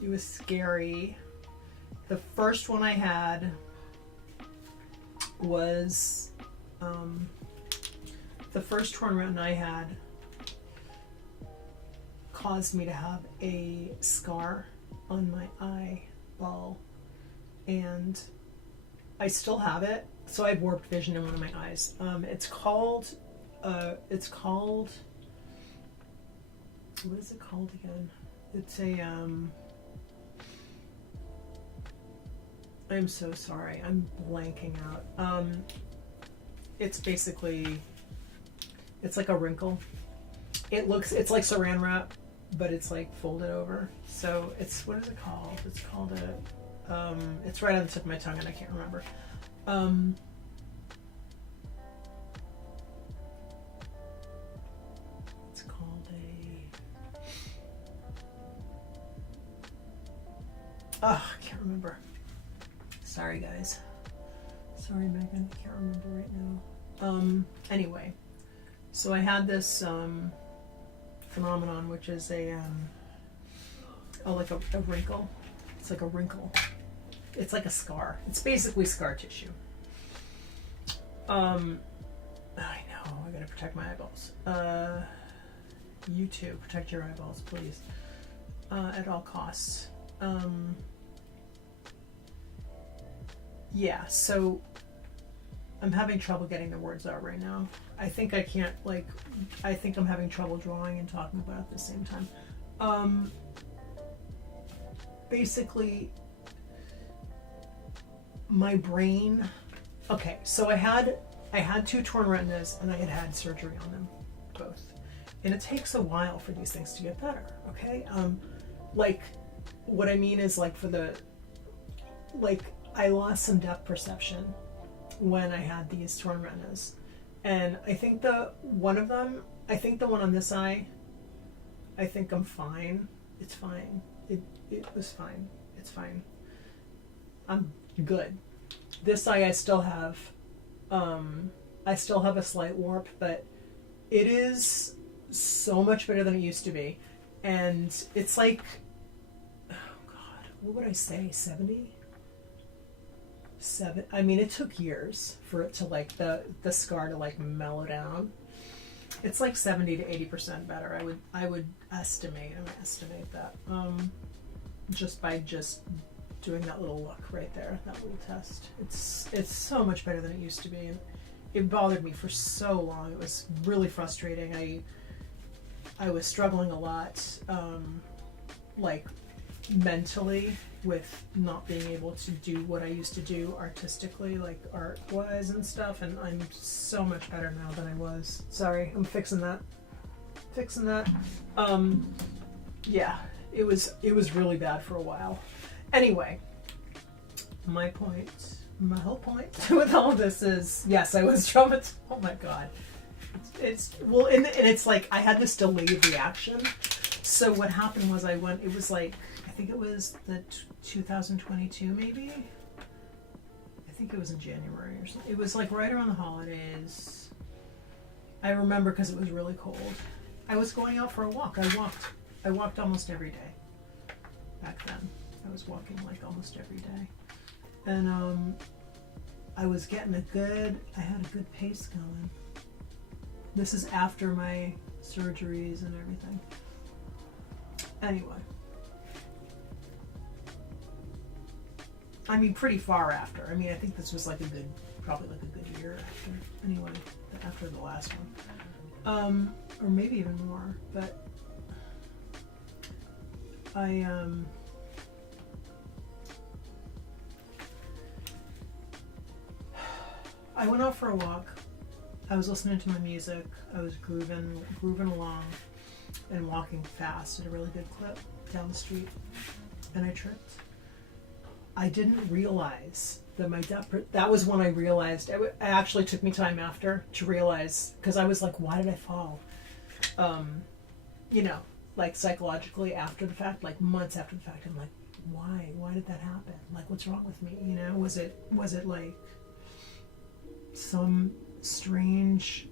it was scary. The first one I had was the first torn retina I had caused me to have a scar on my eyeball, and I still have it. So I have warped vision in one of my eyes. It's called what is it called again? It's a I'm so sorry, I'm blanking out. It's basically, it's like a wrinkle. It's like saran wrap, but it's like folded over. So it's, what is it called? It's called it's right on the tip of my tongue and I can't remember. It's called I can't remember. Sorry guys. Sorry Megan, I can't remember right now. Anyway, so I had this phenomenon, which is like a wrinkle. It's like a wrinkle. It's like a scar. It's basically scar tissue. I know, I gotta protect my eyeballs. You too, protect your eyeballs, please. At all costs. Yeah, so I'm having trouble getting the words out right now. I think I can't, I think I'm having trouble drawing and talking about it at the same time. Basically, my brain, okay, so I had two torn retinas and I had surgery on them, both. And it takes a while for these things to get better, okay? What I mean is I lost some depth perception when I had these torn retinas. And I think the one on this eye, I think I'm fine. It's fine. It was fine. It's fine. I'm good. This eye I still have a slight warp, but it is so much better than it used to be. And it's like, oh God, what would I say, 70? I mean, it took years for it to the scar to mellow down. It's like 70 to 80% better. I would estimate. I'm gonna estimate that just by doing that little look right there, that little test. It's so much better than it used to be, and it bothered me for so long. It was really frustrating. I was struggling a lot, mentally, with not being able to do what I used to do artistically, like art-wise and stuff, and I'm so much better now than I was. Sorry, I'm fixing that. Yeah, it was really bad for a while. Anyway, my whole point with all this is, yes, I was traumatized. Oh my God. And it's like, I had this delayed reaction. So what happened was I think it was the 2022 maybe. I think it was in January or something. It was right around the holidays. I remember because it was really cold. I was going out for a walk. I walked almost every day back then. I was walking almost every day. And I was getting I had a good pace going. This is after my surgeries and everything. Anyway. I mean, pretty far after. I mean, I think this was probably a good year after. Anyway, after the last one. Or maybe even more. But I went out for a walk. I was listening to my music. I was grooving along and walking fast at a really good clip down the street. And I tripped. I didn't realize that my depth, that was when I realized, it actually took me time after to realize, because I was like, why did I fall? You know, like psychologically after the fact, like months after the fact, I'm like, why did that happen? Like, what's wrong with me? You know, was it like some strange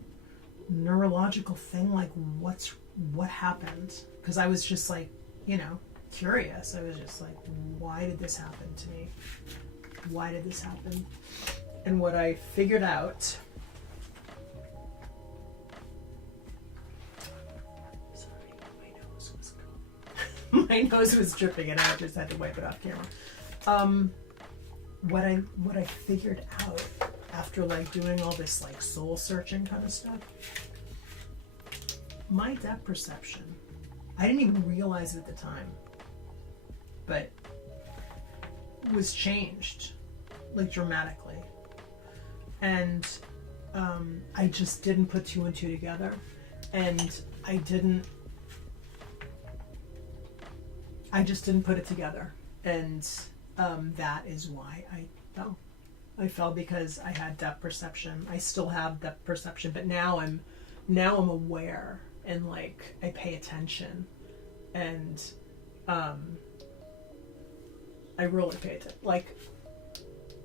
neurological thing? Like, what happened? Because I was just like, you know, curious. I was just like, why did this happen to me? Why did this happen? And what I figured out, sorry, my nose was dripping and I just had to wipe it off camera. What I figured out after like doing all this like soul searching kind of stuff, my depth perception, I didn't even realize it at the time, but was changed like dramatically. And I just didn't put two and two together, and I just didn't put it together, and that is why I fell. I fell because I had depth perception. I still have depth perception, but now I'm aware, and like I pay attention, and I really pay attention. Like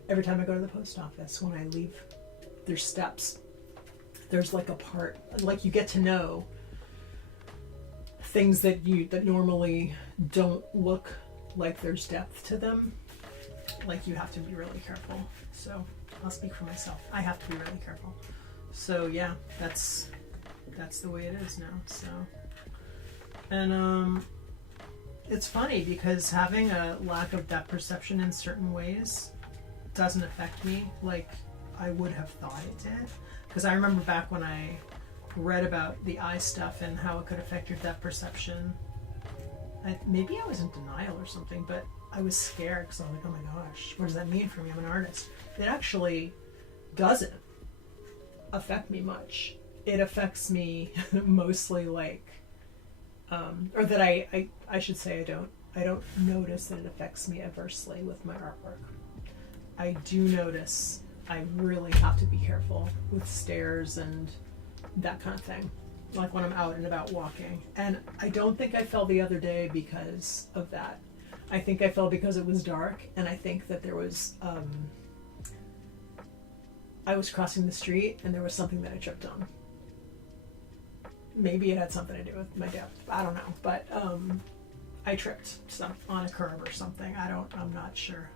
every time I go to the post office, when I leave, there's steps. There's like a part, like you get to know things that normally don't look like there's depth to them. Like you have to be really careful. So I'll speak for myself. I have to be really careful. So yeah, that's the way it is now. So, and it's funny because having a lack of depth perception in certain ways doesn't affect me like I would have thought it did. Because I remember back when I read about the eye stuff and how it could affect your depth perception, maybe I was in denial or something, but I was scared because I was like, oh my gosh, what does that mean for me? I'm an artist. It actually doesn't affect me much. It affects me mostly like, or that I should say I don't notice that it affects me adversely with my artwork. I do notice I really have to be careful with stairs and that kind of thing, like when I'm out and about walking. And I don't think I fell the other day because of that. I think I fell because it was dark, and I think that there was, I was crossing the street and there was something that I tripped on. Maybe it had something to do with my depth. I don't know, but I tripped on a curb or something. I'm not sure.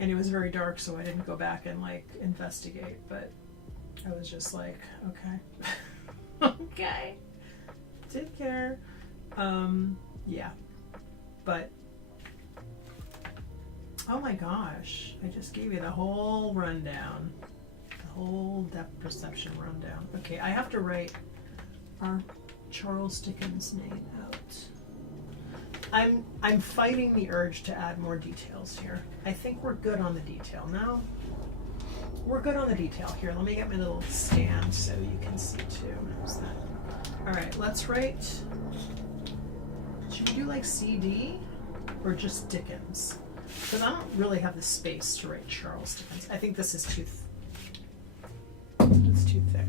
And it was very dark, so I didn't go back and like investigate, but I was just like, okay. Okay. Didn't care. Yeah. But oh my gosh, I just gave you the whole rundown. The whole depth perception rundown. Okay, I have to write our Charles Dickens name out. I'm fighting the urge to add more details here. I think we're good on the detail now. We're good on the detail here. Let me get my little stand so you can see too. How's that? All right, let's write. Should we do like CD or just Dickens? Because I don't really have the space to write Charles Dickens. I think this is it's too thick.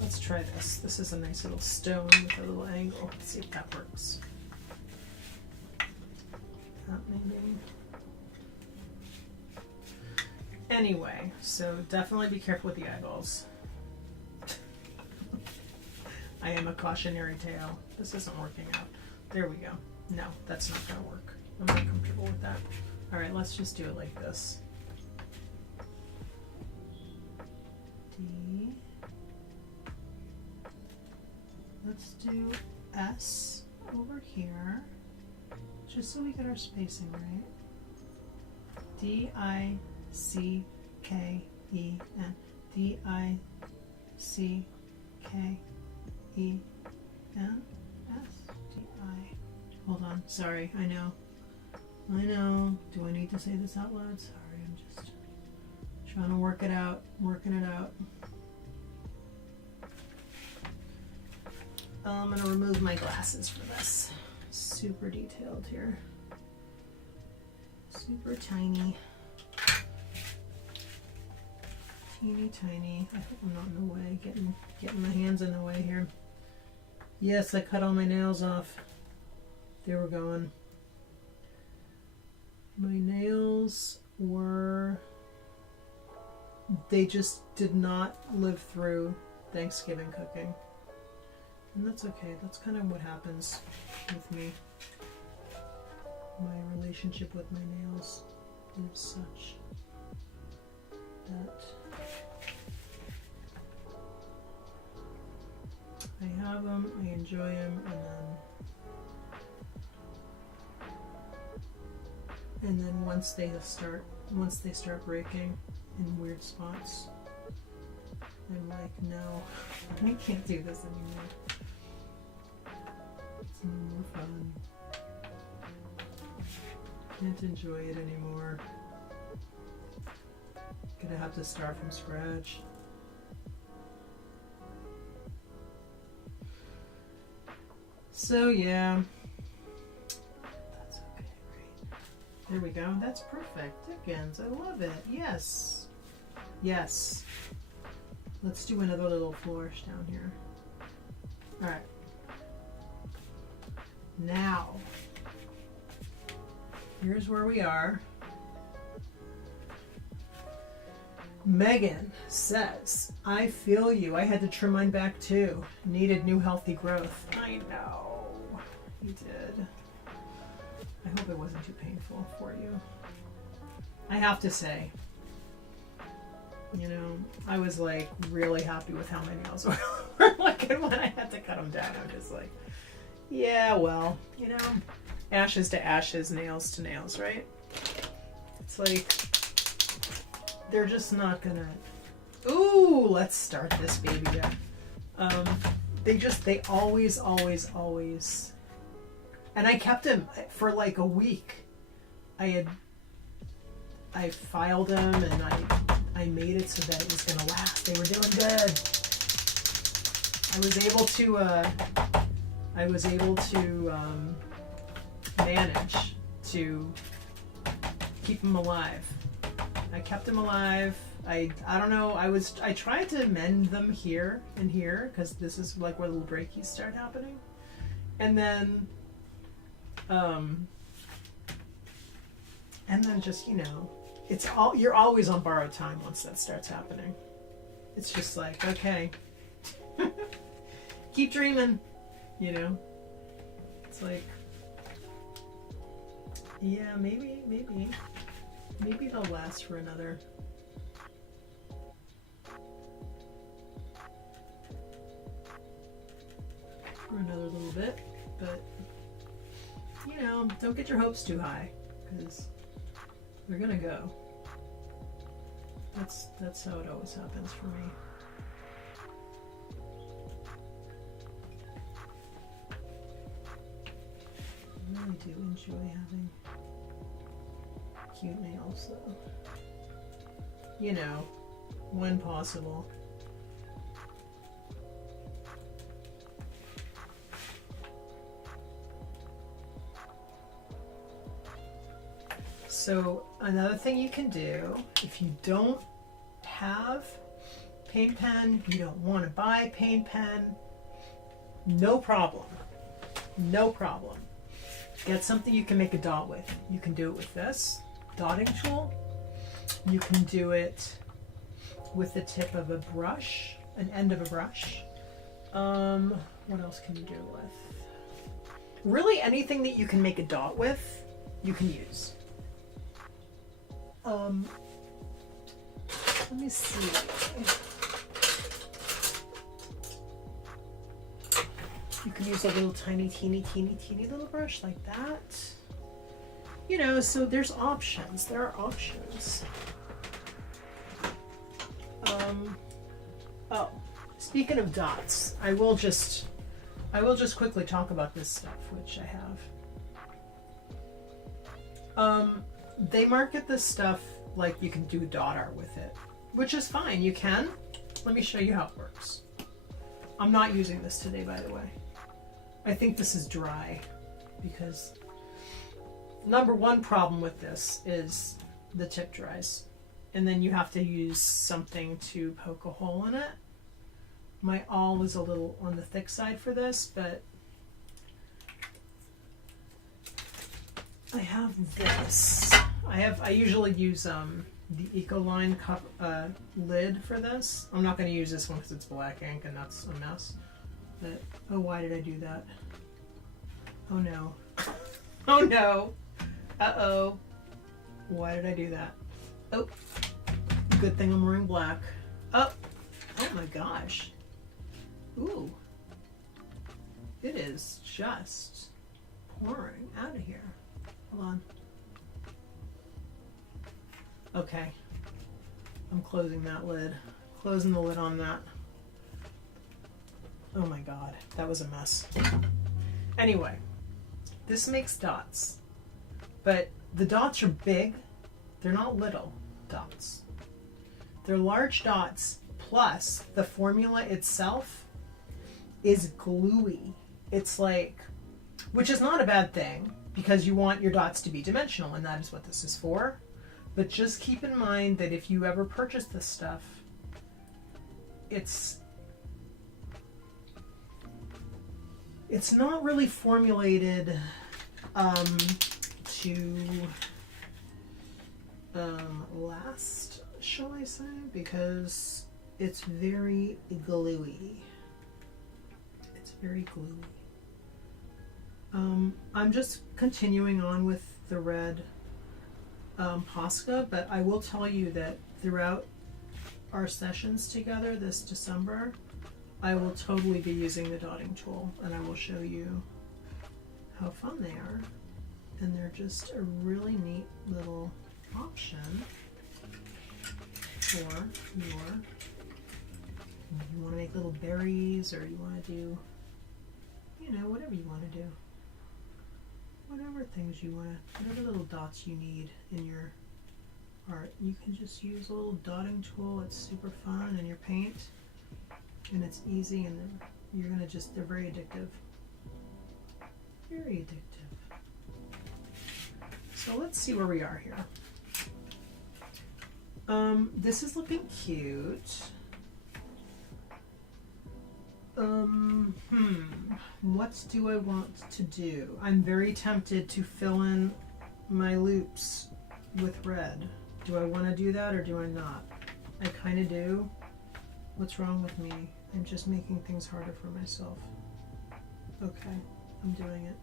Let's try this. This is a nice little stone with a little angle. Let's see if that works. That maybe. Anyway, so definitely be careful with the eyeballs. I am a cautionary tale. This isn't working out. There we go. No, that's not going to work. I'm not comfortable with that. All right, let's just do it like this. D. Let's do S over here, just so we get our spacing right. D-I-C-K-E-N. D-I-C-K-E-N. S-D-I. Hold on. Sorry. I know. Do I need to say this out loud? Sorry. I'm just trying to work it out. Working it out. I'm going to remove my glasses for this. super detailed here. Super tiny. Teeny tiny. I hope I'm not in the way, getting my hands in the way here. Yes, I cut all my nails off. They were going. My nails were, they just did not live through Thanksgiving cooking. And that's okay. That's kind of what happens with me. My relationship with my nails is such that I have them, I enjoy them, and then once they start breaking in weird spots, I'm like, no, I can't do this anymore. It's no more fun. Can't enjoy it anymore. Gonna have to start from scratch. So yeah, that's okay, right? There we go. That's perfect. Dickens, I love it. Yes, yes. Let's do another little flourish down here. All right. Now, here's where we are. Megan says, I feel you. I had to trim mine back too. Needed new healthy growth. I know. You did. I hope it wasn't too painful for you. I have to say, you know, I was like really happy with how my nails were looking when I had to cut them down. I'm just like, yeah, well, you know, ashes to ashes, nails to nails, right? It's like, they're just not gonna, ooh, let's start this baby there. They always, and I kept them for like a week. I filed them and I made it so that it was gonna last. They were doing good. I was able to manage to keep them alive. I kept them alive. I don't know. I tried to mend them here and here because this is like where little breakies start happening, and then just, you know, you're always on borrowed time once that starts happening. It's just like, okay, keep dreaming, you know. It's like, yeah, maybe they'll last for another little bit, but you know, don't get your hopes too high because they're gonna go. That's how it always happens for me. I really do enjoy having cute nails though. You know, when possible. So another thing you can do, if you don't have paint pen, you don't want to buy a paint pen, no problem. No problem. Get something you can make a dot with. You can do it with this dotting tool. You can do it with the tip of a brush, an end of a brush. What else can you do it with? Really anything that you can make a dot with, you can use. Let me see. You can use a little tiny, teeny little brush like that. You know, so there's options. There are options. Oh, speaking of dots, I will just quickly talk about this stuff, which I have. They market this stuff like you can do dot art with it, which is fine. You can. Let me show you how it works. I'm not using this today, by the way. I think this is dry. because number one problem with this is the tip dries. And then you have to use something to poke a hole in it. My awl was a little on the thick side for this, but I have this. I usually use the Ecoline cup lid for this. I'm not going to use this one because it's black ink and that's a mess. But oh, why did I do that? Oh no. Oh no. Uh-oh. Why did I do that? Oh. Good thing I'm wearing black. Oh. Oh my gosh. Ooh. It is just pouring out of here. Hold on. Okay. I'm closing that lid. Closing the lid on that. Oh my god. That was a mess. Anyway. This makes dots. But the dots are big. They're not little dots. They're large dots, plus the formula itself is gluey. It's like, which is not a bad thing because you want your dots to be dimensional, and that is what this is for. But just keep in mind that if you ever purchase this stuff, it's not really formulated to last, shall I say, because it's very gluey. It's very gluey. I'm just continuing on with the red Posca, but I will tell you that throughout our sessions together this December, I will totally be using the dotting tool, and I will show you how fun they are. And they're just a really neat little option for your, you want to make little berries, or you want to do, you know, whatever you want to do. Whatever things you want to, whatever little dots you need in your art, you can just use a little dotting tool. It's super fun in your paint, and it's easy, and you're going to just, they're very addictive. Very addictive. So let's see where we are here. This is looking cute. What do I want to do? I'm very tempted to fill in my loops with red. Do I want to do that or do I not? I kind of do. What's wrong with me? I'm just making things harder for myself. Okay, I'm doing it.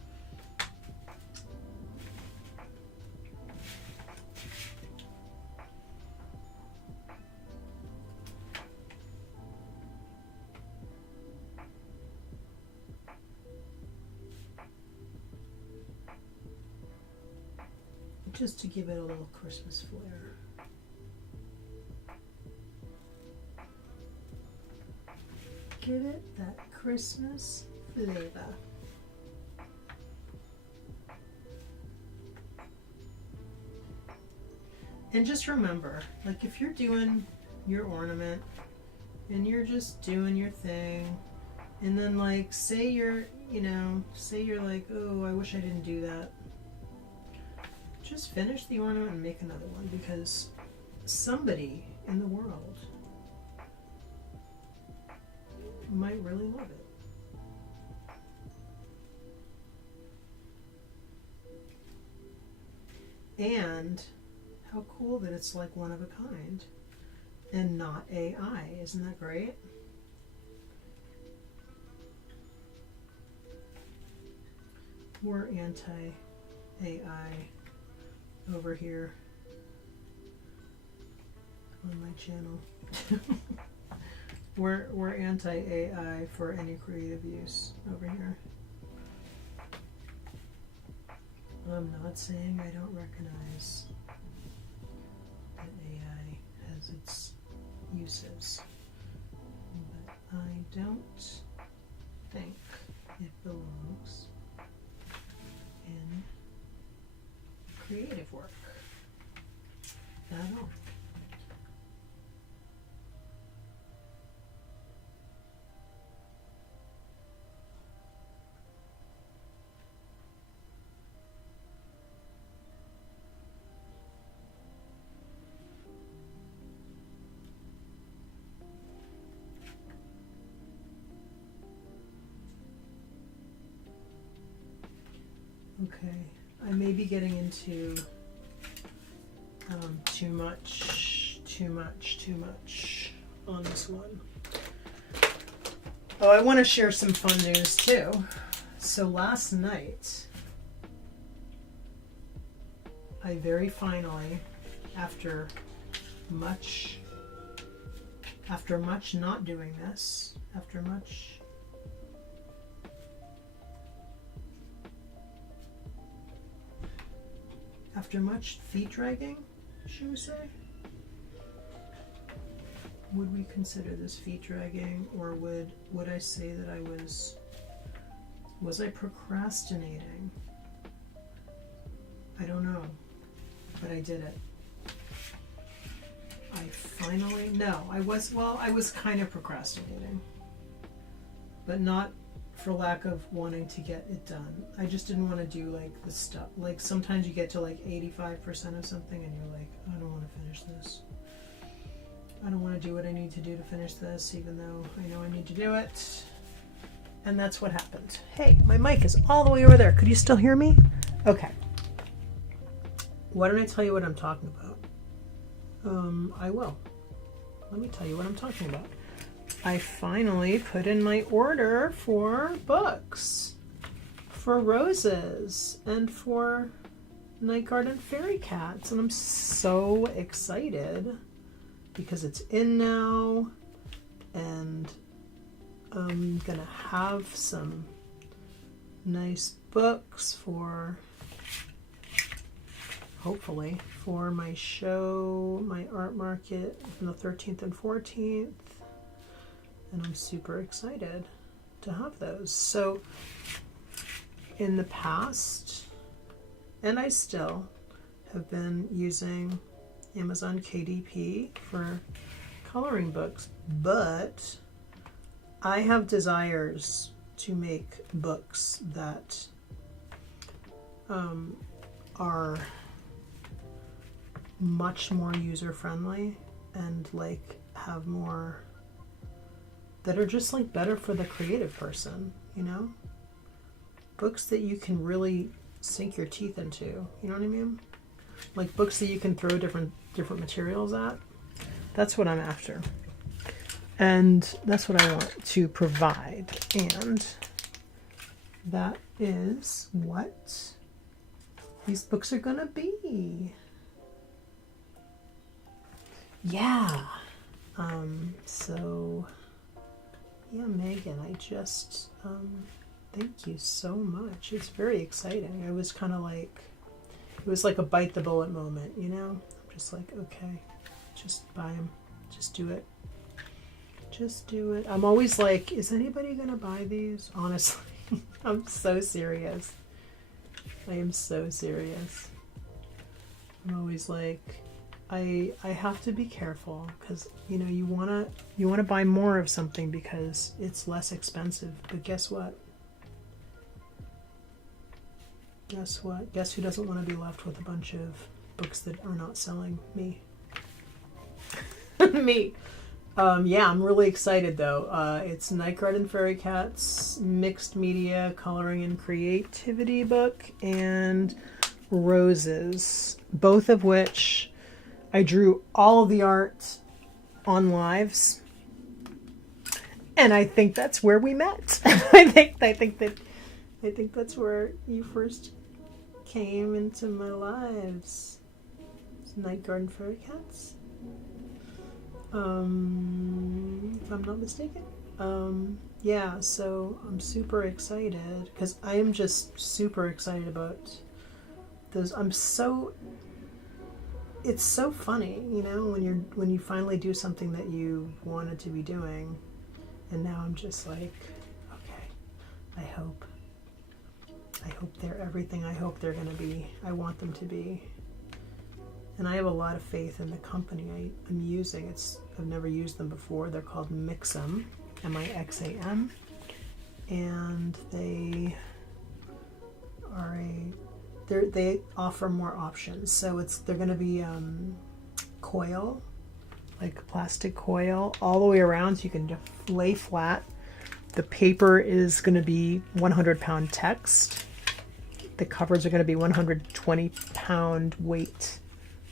Just to give it a little Christmas flair. Give it that Christmas flavor. And just remember, like if you're doing your ornament and you're just doing your thing, and then like say you're, you know, say you're like, oh, I wish I didn't do that. Just finish the ornament and make another one, because somebody in the world might really love it. And how cool that it's like one of a kind and not AI. Isn't that great? We're anti-AI over here on my channel. we're anti-AI for any creative use over here. I'm not saying I don't recognize that AI has its uses, but I don't think it belongs in creative work at all. Okay, I may be getting into too much on this one. Oh, I want to share some fun news too. So last night, I very finally, after much not doing this, after much feet dragging, should we say? Would we consider this feet dragging, or would I say that I was I procrastinating? I don't know, but I did it. I was kind of procrastinating, but not for lack of wanting to get it done. I just didn't want to do like the stuff. Like sometimes you get to like 85% of something and you're like, I don't want to finish this. I don't want to do what I need to do to finish this, even though I know I need to do it. And that's what happened. Hey, my mic is all the way over there. Could you still hear me? Okay. Why don't I tell you what I'm talking about? I will. Let me tell you what I'm talking about. I finally put in my order for books, for roses, and for Night Garden Fairy Cats, and I'm so excited because it's in now, and I'm gonna have some nice books for, hopefully, for my show, my art market on the 13th and 14th. And I'm super excited to have those. So in the past, and I still have been using Amazon KDP for coloring books, but I have desires to make books that are much more user-friendly and like have more, that are just like better for the creative person, you know? Books that you can really sink your teeth into, you know what I mean? Like books that you can throw different materials at. That's what I'm after. And that's what I want to provide. And that is what these books are gonna be. Yeah. So yeah, Megan, I just thank you so much. It's very exciting. I was kind of like, it was like a bite the bullet moment, you know? I'm just like, okay, just buy them. Just do it. Just do it. I'm always like, is anybody gonna buy these? Honestly, I'm so serious. I am so serious. I'm always like, I have to be careful because, you know, you wanna buy more of something because it's less expensive. But guess what? Guess what? Guess who doesn't want to be left with a bunch of books that are not selling? Me. Me. Yeah, I'm really excited though. It's Night Garden Fairy Cats mixed media coloring and creativity book, and Roses, both of which I drew all of the art on lives, and I think that's where we met. I think that's where you first came into my lives. It's Night Garden Fairy Cats. If I'm not mistaken. Yeah, so I'm super excited because I am just super excited about those. It's so funny, you know, when you finally do something that you wanted to be doing, and now I'm just like, okay, I hope they're everything I hope they're gonna be. I want them to be. And I have a lot of faith in the company I'm using. I've never used them before. They're called Mixam, M-I-X-A-M, and they offer more options. So they're going to be coil, like plastic coil, all the way around, so you can just lay flat. The paper is going to be 100-pound text. the covers are going to be 120-pound weight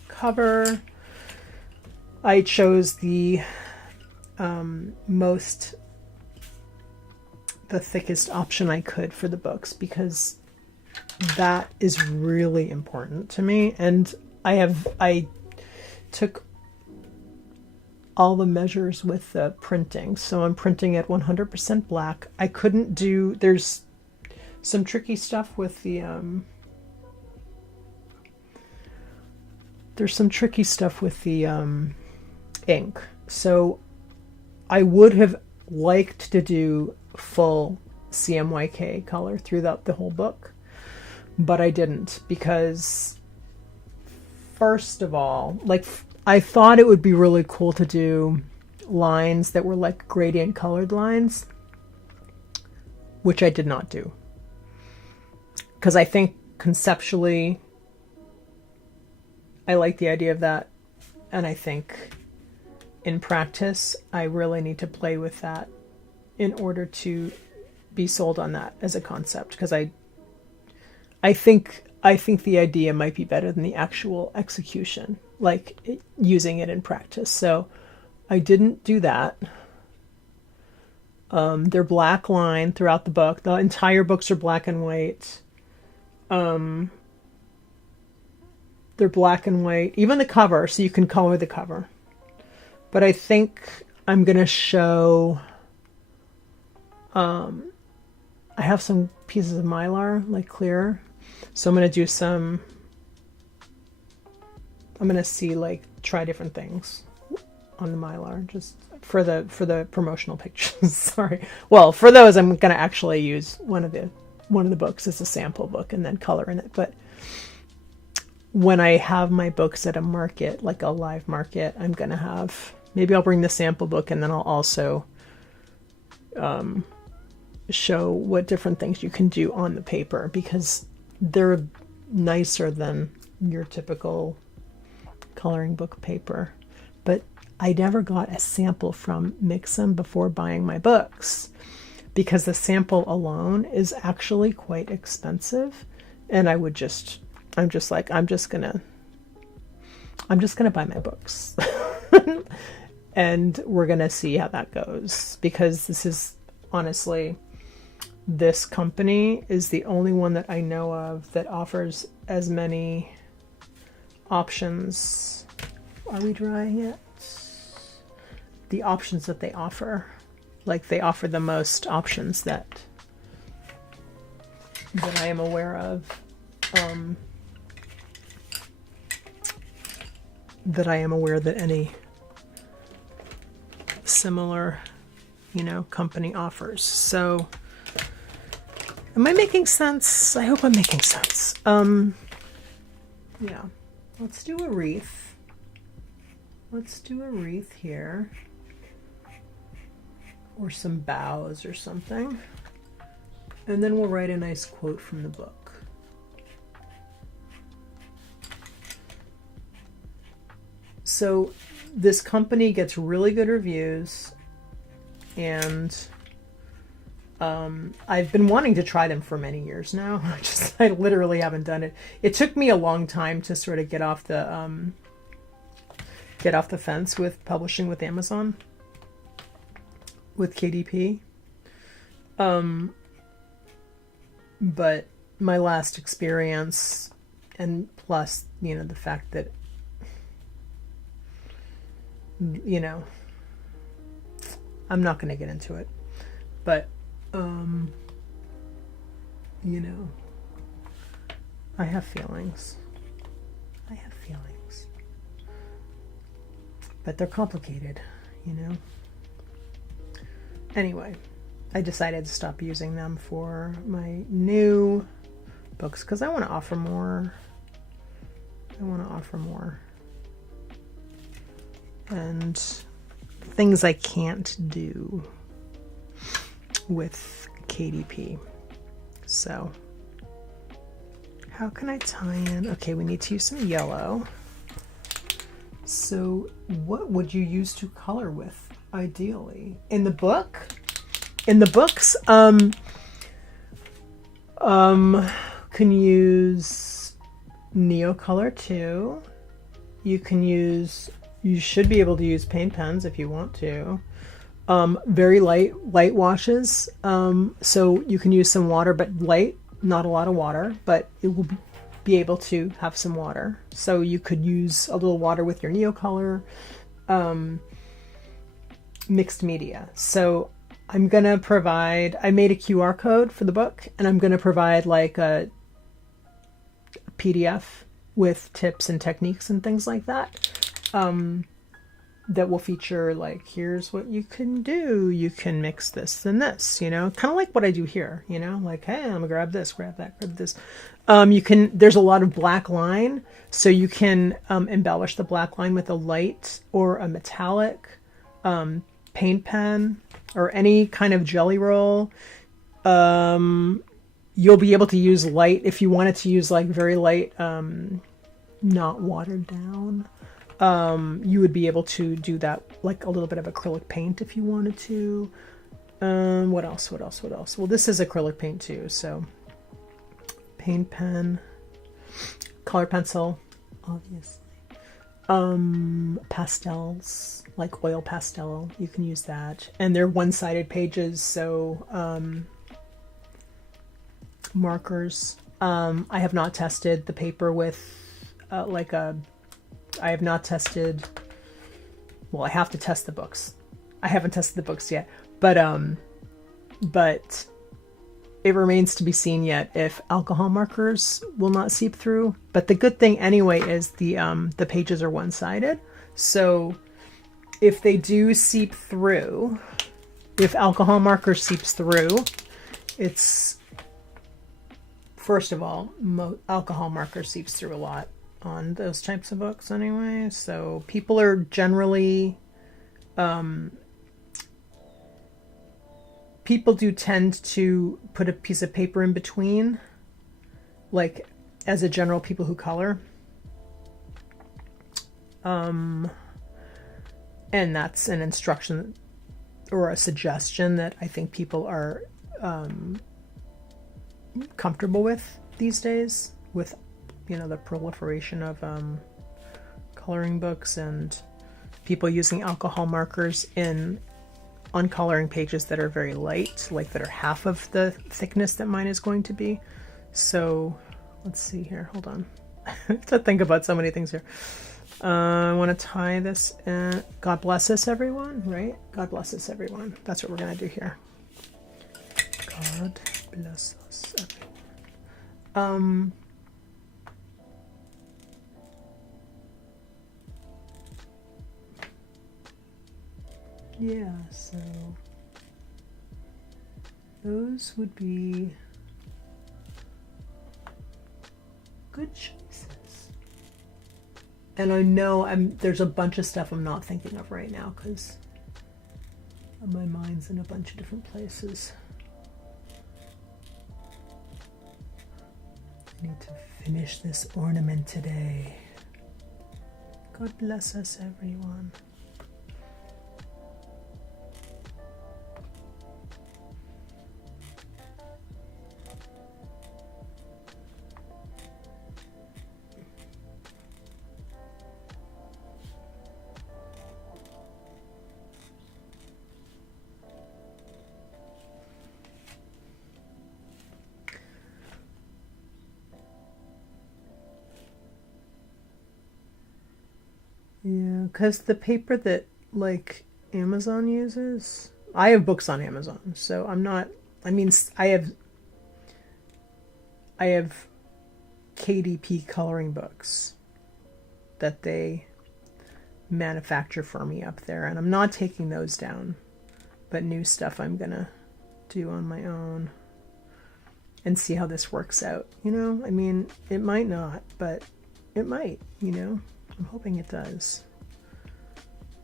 cover. I chose the thickest option I could for the books because that is really important to me. And I took all the measures with the printing. So I'm printing at 100% black. I couldn't do, there's some tricky stuff with the, ink. So I would have liked to do full CMYK color throughout the whole book, but I didn't because, first of all, like, I thought it would be really cool to do lines that were like gradient colored lines, which I did not do. Because I think conceptually, I like the idea of that. And I think in practice, I really need to play with that in order to be sold on that as a concept. Because I think the idea might be better than the actual execution, like using it in practice. So I didn't do that. They're black line throughout the book. The entire books are black and white. They're black and white, even the cover, so you can color the cover. But I think I'm going to show, I have some pieces of Mylar, like clear. So I'm going to do some, I'm going to see, like, try different things on the Mylar, just for the promotional pictures. Sorry. Well, for those, I'm going to actually use one of the books as a sample book and then color in it. But when I have my books at a market, like a live market, I'm going to have, maybe I'll bring the sample book and then I'll also show what different things you can do on the paper, because they're nicer than your typical coloring book paper. But I never got a sample from Mixam before buying my books, because the sample alone is actually quite expensive. And I'm just gonna buy my books and we're gonna see how that goes, because this is honestly, this company is the only one that I know of that offers as many options. Are we drying it? The options that they offer. Like, they offer the most options that I am aware of. That I am aware that any similar, company offers. So, am I making sense? I hope I'm making sense. Yeah. Let's do a wreath. Let's do a wreath here. Or some boughs or something. And then we'll write a nice quote from the book. So this company gets really good reviews, and I've been wanting to try them for many years now. I literally haven't done it. It took me a long time to sort of get off the fence with publishing with Amazon, with KDP. But my last experience, and plus, the fact that, I'm not going to get into it, but, I have feelings. But they're complicated, Anyway, I decided to stop using them for my new books because I want to offer more. And things I can't do with KDP. So, how can I tie in? Okay, we need to use some yellow. So, what would you use to color with, ideally? In the books, can use Neocolor too. You should be able to use paint pens if you want to. Very light washes. So you can use some water, but light, not a lot of water, but it will be able to have some water. So you could use a little water with your Neocolor. Mixed media. So I'm gonna provide, I made a QR code for the book, and I'm gonna provide like a PDF with tips and techniques and things like that. That will feature like, here's what you can do. You can mix this and this, you know, kind of like what I do here, you know, like, hey, I'm gonna grab this, grab that, grab this. There's a lot of black line, so you can embellish the black line with a light or a metallic paint pen or any kind of jelly roll. You'll be able to use light if you wanted to use like very light, not watered down. You would be able to do that, like a little bit of acrylic paint if you wanted to. What else? Well, this is acrylic paint too, so paint pen, color pencil, obviously. Pastels, like oil pastel, you can use that. And they're one-sided pages, so markers. I have not tested the paper with I have not tested, well, I have to test the books. I haven't tested the books yet, but it remains to be seen yet if alcohol markers will not seep through. But the good thing anyway is the pages are one-sided. So if they do seep through, if alcohol marker seeps through, it's, first of all, alcohol marker seeps through a lot on those types of books anyway. So people are generally, people do tend to put a piece of paper in between, like as a general, people who color. And that's an instruction or a suggestion that I think people are comfortable with these days, with, you know, the proliferation of coloring books and people using alcohol markers on coloring pages that are very light, like that are half of the thickness that mine is going to be. So let's see here, hold on. I have to think about so many things here. I want to tie this in. God bless us, everyone, right? God bless us, everyone. That's what we're going to do here. God bless us, everyone. Yeah, so those would be good choices. And I know there's a bunch of stuff I'm not thinking of right now because my mind's in a bunch of different places. I need to finish this ornament today. God bless us, everyone. Yeah, because the paper that like Amazon uses, I have books on Amazon, so I'm not, I mean, I have KDP coloring books that they manufacture for me up there, and I'm not taking those down, but new stuff I'm gonna do on my own and see how this works out. You know, I mean, it might not, but it might, you know. I'm hoping it does,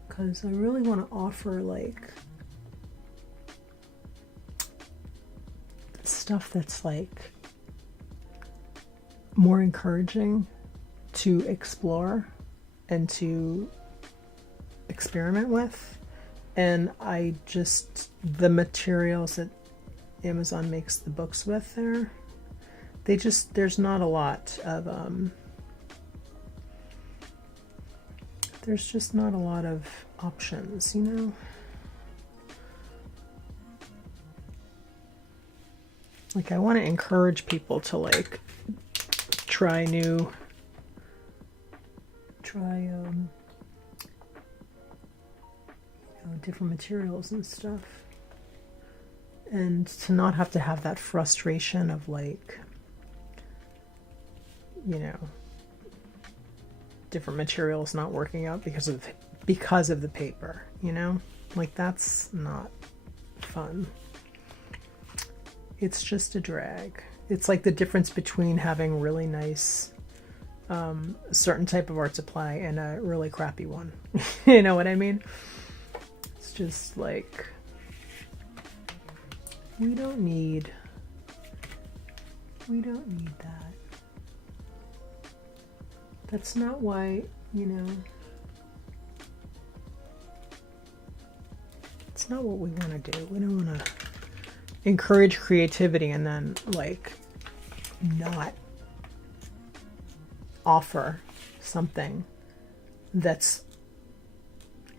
because I really want to offer like stuff that's like more encouraging to explore and to experiment with. And I just, the materials that Amazon makes the books with, there's not a lot of there's just not a lot of options, you know. Like, I want to encourage people to like try different materials and stuff, and to not have to have that frustration of like, you know, different materials not working out because of the paper, you know. Like, that's not fun. It's just a drag. It's like the difference between having really nice certain type of art supply and a really crappy one. You know what I mean? It's just like, we don't need that. That's not why, you know, it's not what we want to do. We don't want to encourage creativity and then like not offer something that's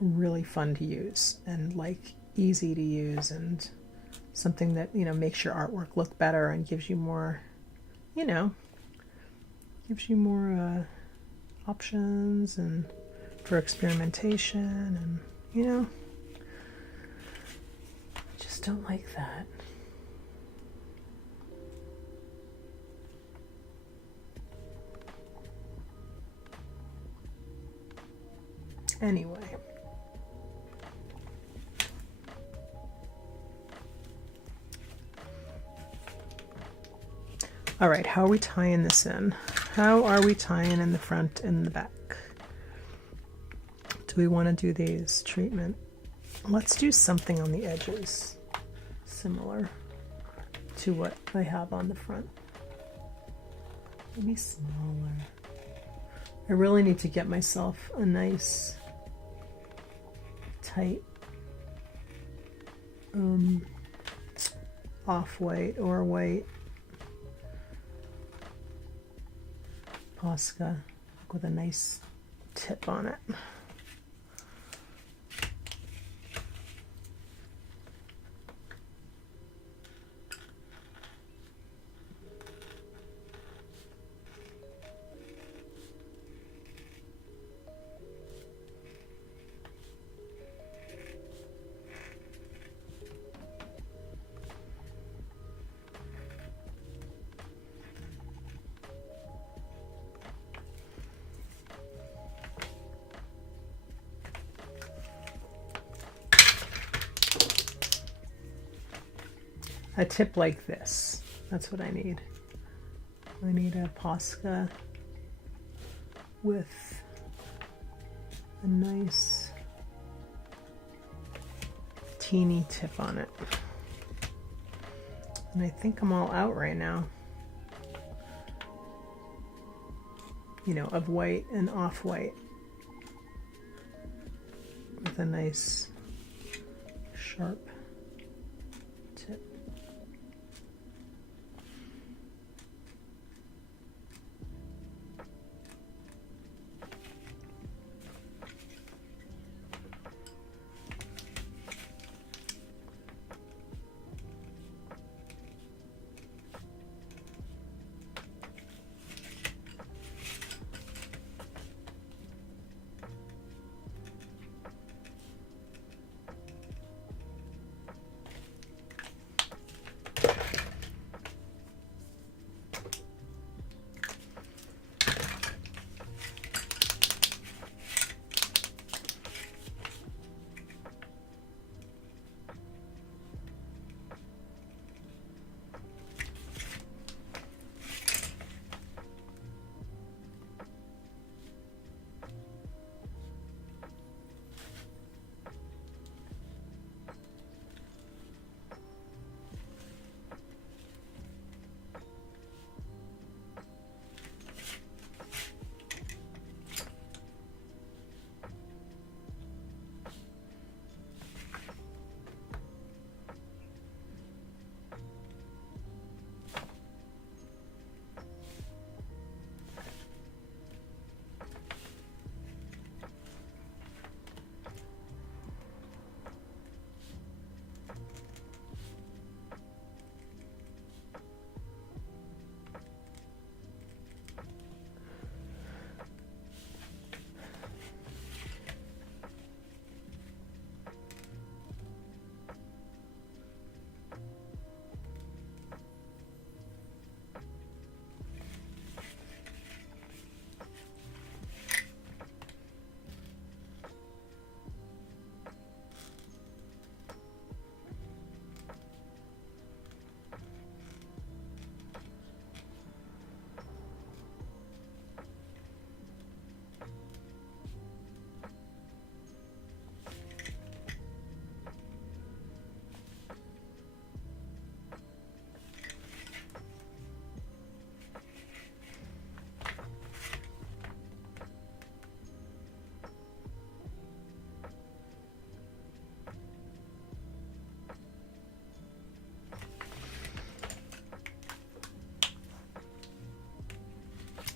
really fun to use and like easy to use, and something that, you know, makes your artwork look better and gives you more, you know, options and for experimentation, and, you know, I just don't like that. Anyway. All right, how are we tying this in? How are we tying in the front and the back? Do we want to do these treatment? Let's do something on the edges similar to what I have on the front. Maybe smaller. I really need to get myself a nice tight off-white or white Posca with a nice tip on it. A tip like this. That's what I need. I need a Posca with a nice teeny tip on it. And I think I'm all out right now. You know, of white and off-white with a nice sharp tip.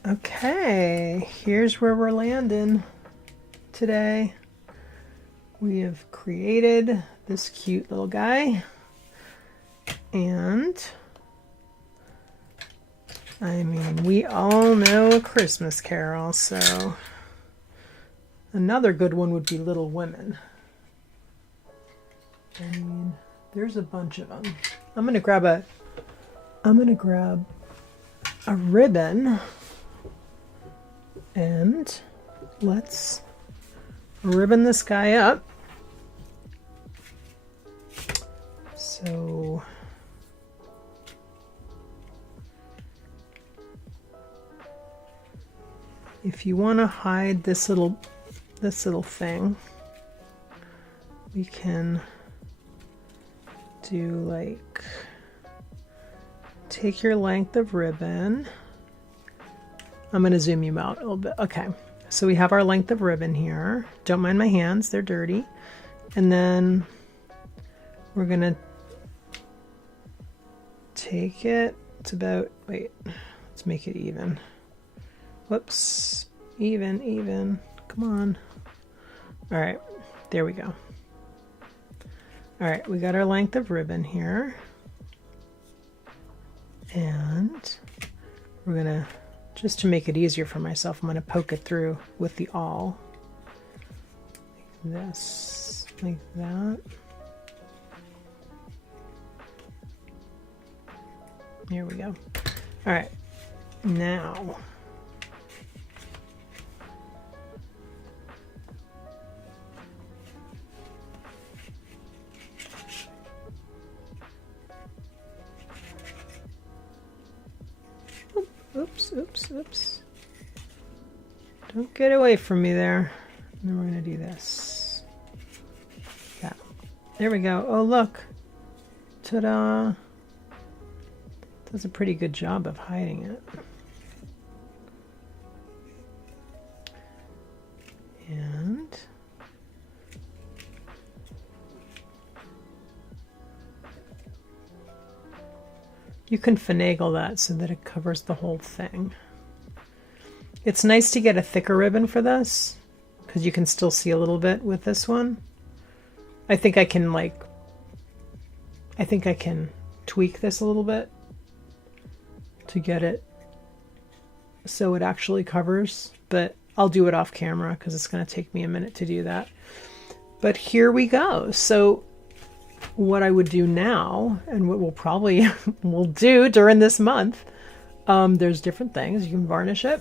Okay, here's where we're landing today. We have created this cute little guy, and I mean, we all know A Christmas Carol, so another good one would be Little Women. I mean, there's a bunch of them. I'm gonna grab a ribbon, and let's ribbon this guy up. So if you want to hide this little thing, we can do like, take your length of ribbon. I'm going to zoom you out a little bit. Okay, so we have our length of ribbon here. Don't mind my hands, they're dirty. And then we're going to take it, it's about, wait, let's make it even. Whoops, even, come on. All right, there we go. All right, we got our length of ribbon here. And we're gonna, just to make it easier for myself, I'm gonna poke it through with the awl. Like this, like that. Here we go. All right, now oops. Don't get away from me there. And then we're going to do this. Yeah. There we go. Oh, look. Ta-da. Does a pretty good job of hiding it. And you can finagle that so that it covers the whole thing. It's nice to get a thicker ribbon for this because you can still see a little bit with this one. I think I can tweak this a little bit to get it so it actually covers, but I'll do it off camera because it's going to take me a minute to do that. But here we go. So what I would do now, and what we'll do during this month, there's different things. You can varnish it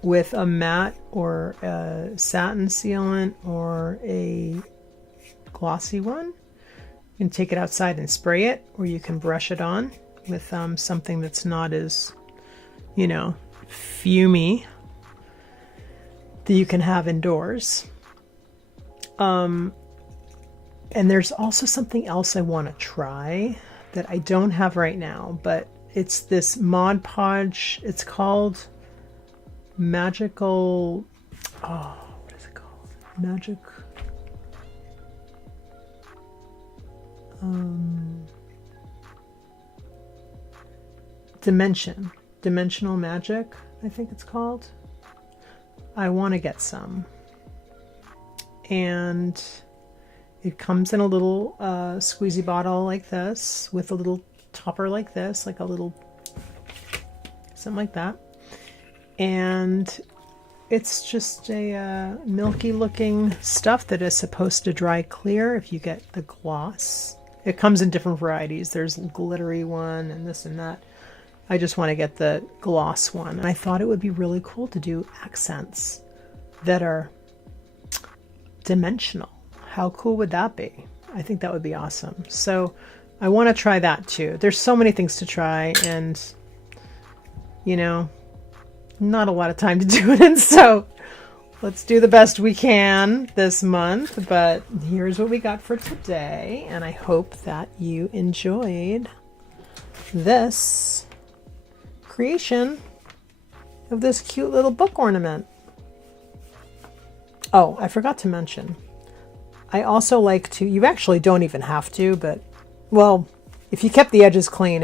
with a matte or a satin sealant or a glossy one. You can take it outside and spray it, or you can brush it on with something that's not as, fumey, that you can have indoors. And there's also something else I want to try that I don't have right now, but it's this Mod Podge. It's called Magical, what is it called? Dimensional Magic, I think it's called. I want to get some. And it comes in a little squeezy bottle like this, with a little topper like this, like a little, something like that. And it's just a milky looking stuff that is supposed to dry clear if you get the gloss. It comes in different varieties. There's a glittery one and this and that. I just want to get the gloss one. And I thought it would be really cool to do accents that are dimensional. How cool would that be? I think that would be awesome. So I want to try that too. There's so many things to try, and not a lot of time to do it in, so let's do the best we can this month. But here's what we got for today, and I hope that you enjoyed this creation of this cute little book ornament. Oh, I forgot to mention, I also like to, you actually don't even have to, but, well, if you kept the edges clean,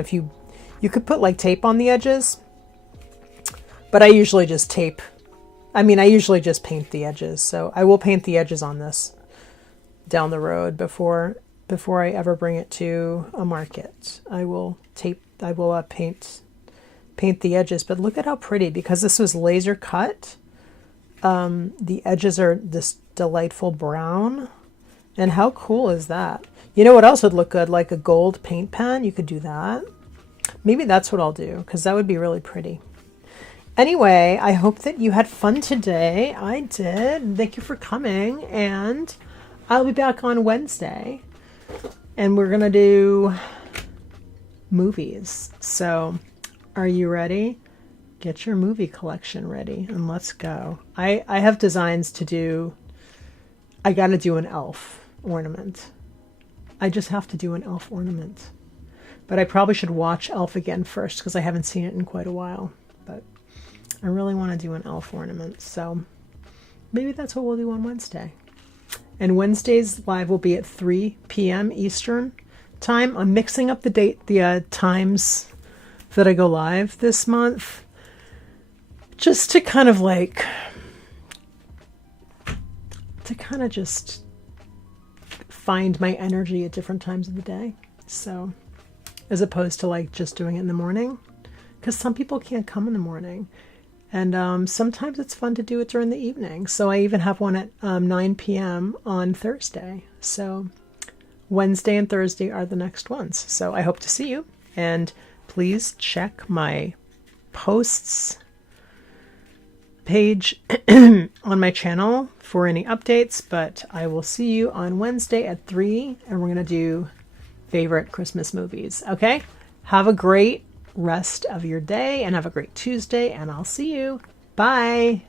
you could put like tape on the edges, But I usually just tape. I mean, I usually just paint the edges. So I will paint the edges on this down the road before I ever bring it to a market. I will paint the edges. But look at how pretty, because this was laser cut. The edges are this delightful brown. And how cool is that? You know what else would look good? Like a gold paint pen. You could do that. Maybe that's what I'll do, because that would be really pretty. Anyway, I hope that you had fun today. I did. Thank you for coming. And I'll be back on Wednesday. And we're going to do movies. So are you ready? Get your movie collection ready and let's go. I have designs to do. I got to do an elf ornament. I just have to do an elf ornament. But I probably should watch Elf again first, because I haven't seen it in quite a while. But I really want to do an elf ornament. So maybe that's what we'll do on Wednesday. And Wednesday's live will be at 3 p.m. Eastern time. I'm mixing up the times that I go live this month, just to kind of just find my energy at different times of the day. So as opposed to like just doing it in the morning, because some people can't come in the morning. And sometimes it's fun to do it during the evening. So I even have one at 9 p.m. on Thursday. So Wednesday and Thursday are the next ones. So I hope to see you. And please check my posts page on my channel for any updates. But I will see you on Wednesday at 3. And we're going to do favorite Christmas movies. Okay? Have a great rest of your day and have a great Tuesday, and I'll see you. Bye.